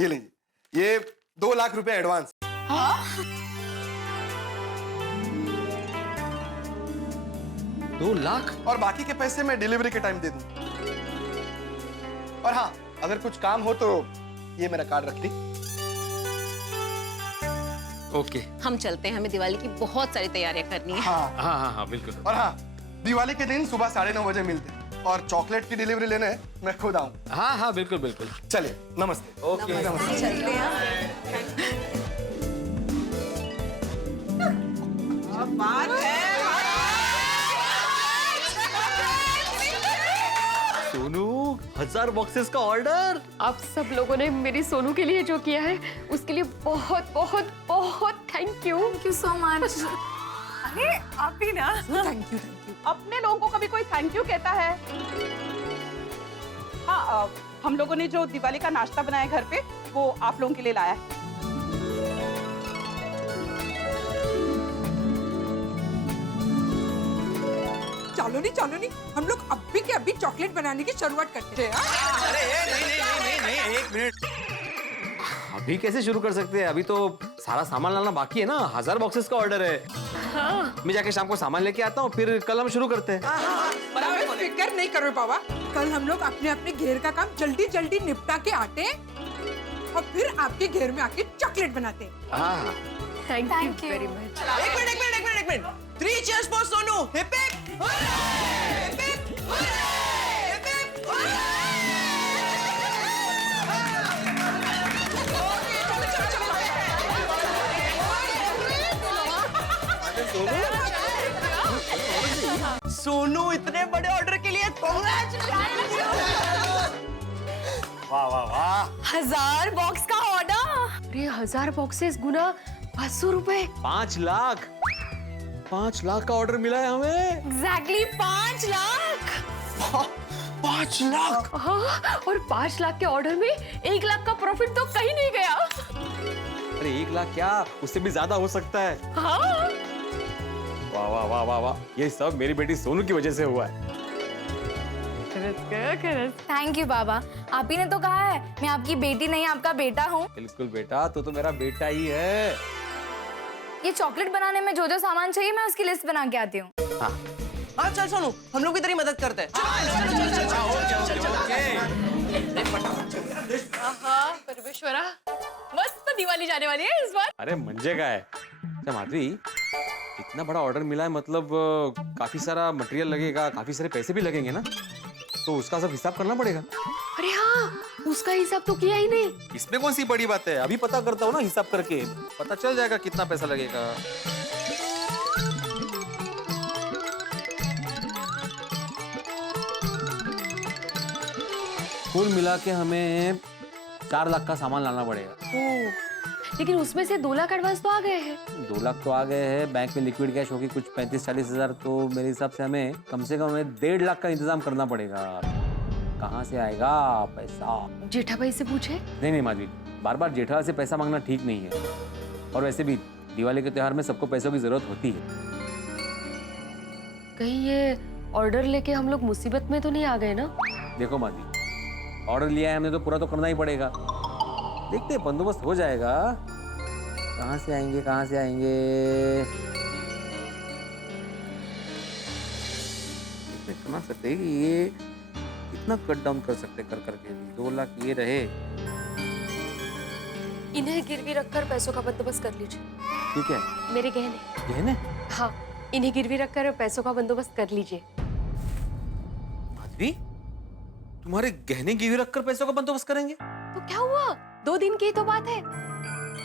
ये लीजिए, ये 2 लाख रुपए एडवांस। हाँ? 2 लाख? और बाकी के पैसे मैं डिलीवरी के टाइम दे दूं। और हाँ, अगर कुछ काम हो तो ये मेरा कार्ड रख ली। ओके, हम चलते हैं, हमें दिवाली की बहुत सारी तैयारियां करनी है। हाँ हाँ हाँ हाँ बिल्कुल। और हाँ, दिवाली के दिन सुबह 9:30 बजे मिलते हैं, और चॉकलेट की डिलीवरी लेने मैं खुद आऊँ। हाँ हाँ बिल्कुल बिल्कुल। चलिए, नमस्ते। ओके नमस्ते। चलते हैं। बात है। सोनू, 1000 बॉक्सेस का ऑर्डर। आप सब लोगों ने मेरी सोनू के लिए जो किया है, उसके लिए बहुत बहुत बहुत thank you. Thank you so much. अरे आप भी ना। Thank you. अपने लोगों को कभी कोई थैंक यू कहता है? हाँ, हम लोगों ने जो दिवाली का नाश्ता बनाया घर पे, वो आप लोगों के लिए लाया है। चलो नहीं, हम लोग अभी के अभी चॉकलेट बनाने की शुरुआत करते हैं। अरे नहीं, एक मिनट। अभी कैसे शुरू कर सकते हैं? अभी तो सारा सामान लाना बाकी है ना। 1000 बॉक्सेस का ऑर्डर है। हाँ। मैं जाके शाम को सामान लेके आता हूँ, फिर कल हम शुरू करते हैं। बराबर, फिक्र नहीं करो बाबा। कल हम लोग अपने अपने घेर का काम जल्दी जल्दी निपटा के आते हैं, और फिर आपके घेर में आके चॉकलेट बनाते हैं। हाँ। Thank you very much. एक minute. 3 cheers for Sonu. Hip hip hooray! Hip hip hooray! Hip hip hooray! Sonu, इतने बड़े ऑर्डर के लिए वाह वाह वाह। 1000 बॉक्स का ऑर्डर। अरे 1000 बॉक्सेस गुना 500 रुपए। 5 लाख। 5 लाख का ऑर्डर मिला है हमें। एग्जैक्टली 5 लाख। 5 लाख। हाँ, और 5 लाख के ऑर्डर में 1 लाख का प्रॉफिट तो कहीं नहीं गया। अरे 1 लाख क्या, उससे भी ज्यादा हो सकता है। हाँ। वाह वाह वाह वाह वाह, ये सब मेरी बेटी सोनू की वजह से हुआ है। थैंक यू बाबा, आप ही ने तो कहा है मैं आपकी बेटी नहीं आपका बेटा हूँ। बिल्कुल बेटा, तो मेरा बेटा ही है। ये चॉकलेट बनाने में जो जो सामान चाहिए मैं उसकी लिस्ट बना के आती हूँ। हाँ चल सोनू, हम लोग भी तेरी मदद करते हैं। परमेश्वरा, मस्त दिवाली जाने वाली है इस बार। अरे मंजे का है। अच्छा माधवी, इतना बड़ा ऑर्डर मिला है, मतलब काफी सारा मटेरियल लगेगा, काफी सारे पैसे भी लगेंगे ना? तो उसका सब हिसाब करना पड़ेगा। अरे हाँ, उसका हिसाब तो किया ही नहीं। इसमें कौन सी बड़ी बात है, अभी पता करता हूँ ना, हिसाब करके पता चल जाएगा कितना पैसा लगेगा। कुल मिला के हमें 4 लाख का सामान लाना पड़ेगा। ओह, लेकिन उसमें से 2 लाख एडवांस तो आ गए हैं। 2 लाख तो आ गए हैं, बैंक में लिक्विड कैश होगी कुछ 35-40 हजार, तो मेरे हिसाब से हमें कम से कम 1.5 लाख का इंतजाम करना पड़ेगा। कहाँ से आएगा पैसा? जेठा भाई से पूछे। नहीं माधवी, बार बार जेठा से पैसा मांगना ठीक नहीं है, और वैसे भी दिवाली के त्योहार में सबको पैसों की जरूरत होती है। कहीं ये ऑर्डर लेके हम लोग मुसीबत में तो नहीं आ गए ना? देखो माधवी, ऑर्डर लिया है हमने तो पूरा तो करना ही पड़ेगा। देखते हैं, बंदोबस्त हो जाएगा। कहाँ से आएंगे इतने कमा सकते हैं कि ये कितना कट डाउन कर सकते कर करके। 2 लाख ये रहे। इन्हें गिरवी रखकर पैसों का बंदोबस्त कर लीजिए। ठीक है। मेरे गहने। गहने? हाँ, इन्हें गिरवी रखकर पैसों का बंदोबस्त कर लीजिए। माधवी, तुम्हारे गहने गिरवी रखकर पैसों का बंदोबस्त करेंगे? तो क्या हुआ, 2 दिन की ही तो बात है।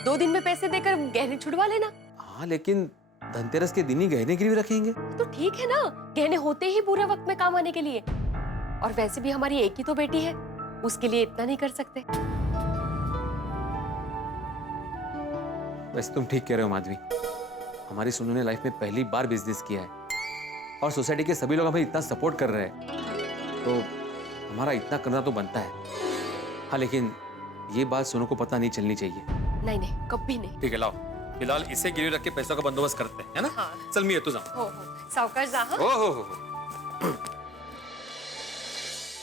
2 दिन में पैसे देकर गहने छुड़वा लेना। हाँ, लेकिन धनतेरस के दिन ही गहने गिरवी रखेंगे तो ठीक है ना, गहने होते ही पूरे वक्त में काम आने के लिए। और वैसे भी हमारी एक ही तो बेटी है, उसके लिए इतना नहीं कर सकते। वैसे तुम ठीक कह रहे हो माधवी, हमारी सोनू ने लाइफ में पहली बार बिजनेस किया है, और सोसाइटी के सभी लोग हमें इतना सपोर्ट कर रहे हैं, तो हमारा इतना करना तो बनता है। हाँ, लेकिन ये बात सोनू को पता नहीं चलनी चाहिए। नहीं, कभी नहीं। ठीक है, लाओ फिलहाल इसे गिरवी रख के पैसों का बंदोबस्त करते हैं, है ना? हाँ। चल मिया, तू जा। हो, सावकाश जा। हाँ? हो।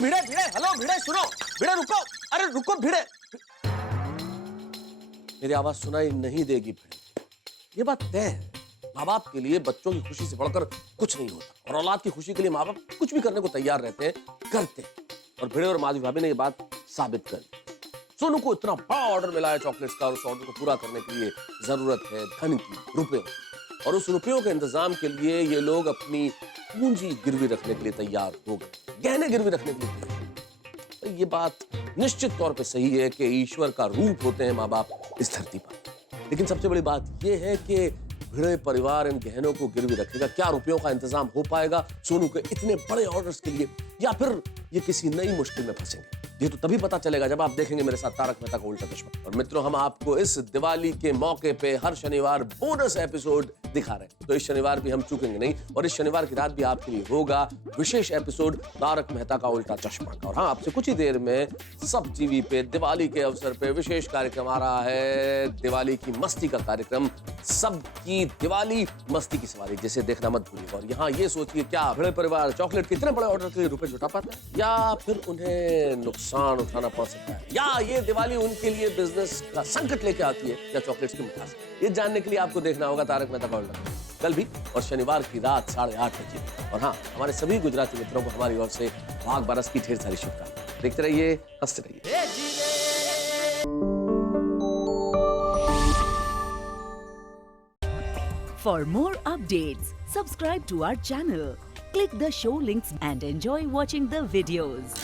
भिड़े, हेलो भिड़े, सुनो। भिड़े रुको, अरे रुको भिड़े। मेरी आवाज सुनाई नहीं देगी भिड़े। ये बात तय है, माँ बाप के लिए बच्चों की खुशी से बढ़कर कुछ नहीं होता, और औलाद की खुशी के लिए माँ बाप कुछ भी करने को तैयार रहते हैं, करते हैं। और भिड़े और माधवी भाभी ने ये बात साबित कर दी। सोनू को इतना बड़ा ऑर्डर मिला है चॉकलेट्स का, और उस ऑर्डर को पूरा करने के लिए जरूरत है धन की, रुपयों, और उस रुपयों के इंतजाम के लिए ये लोग अपनी पूंजी गिरवी रखने के लिए तैयार हो गए, गहने गिरवी रखने के लिए तैयार। तो ये बात निश्चित तौर पे सही है कि ईश्वर का रूप होते हैं माँ बाप इस धरती पर। लेकिन सबसे बड़ी बात यह है कि भिड़े परिवार इन गहनों को गिरवी रखेगा, क्या रुपयों का इंतजाम हो पाएगा सोनू के इतने बड़े ऑर्डर्स के लिए, या फिर ये किसी नई मुश्किल में फंसेंगे? ये तो तभी पता चलेगा जब आप देखेंगे मेरे साथ तारक मेहता का उल्टा चश्मा। और मित्रों, हम आपको इस दिवाली के मौके पे हर शनिवार बोनस एपिसोड दिखा रहे हैं, तो इस शनिवार भी हम चूकेंगे नहीं, और इस शनिवार की रात भी आपके लिए होगा विशेष एपिसोड तारक मेहता का उल्टा चश्मा का। और हाँ, आपसे कुछ ही देर में सब टीवी पे दिवाली के अवसर पे विशेष कार्यक्रम आ रहा है, दिवाली की मस्ती का कार्यक्रम, सबकी दिवाली मस्ती की सवारी, जिसे देखना मत भूलिएगा। और यहाँ ये सोचिए, क्या भिड़े परिवार चॉकलेट कितने बड़े ऑर्डर के लिए रुपए जुटा पाता है, या फिर उन्हें नुकसान उठाना पड़ सकता है, या ये दिवाली उनके लिए बिजनेस का संकट लेके आती है, या चॉकलेट्स की मिठास। ये जानने के लिए आपको देखना होगा तारक मेहता का उल्टा, कल भी और शनिवार की रात 8:30 बजे। और हाँ, हमारे सभी गुजराती मित्रों को हमारी ओर से भाग बरस की ढेर सारी शुभकामनाएं। देखते रहिए, हंसते रहिए। For more updates, subscribe to our channel, click the show links and enjoy watching the videos.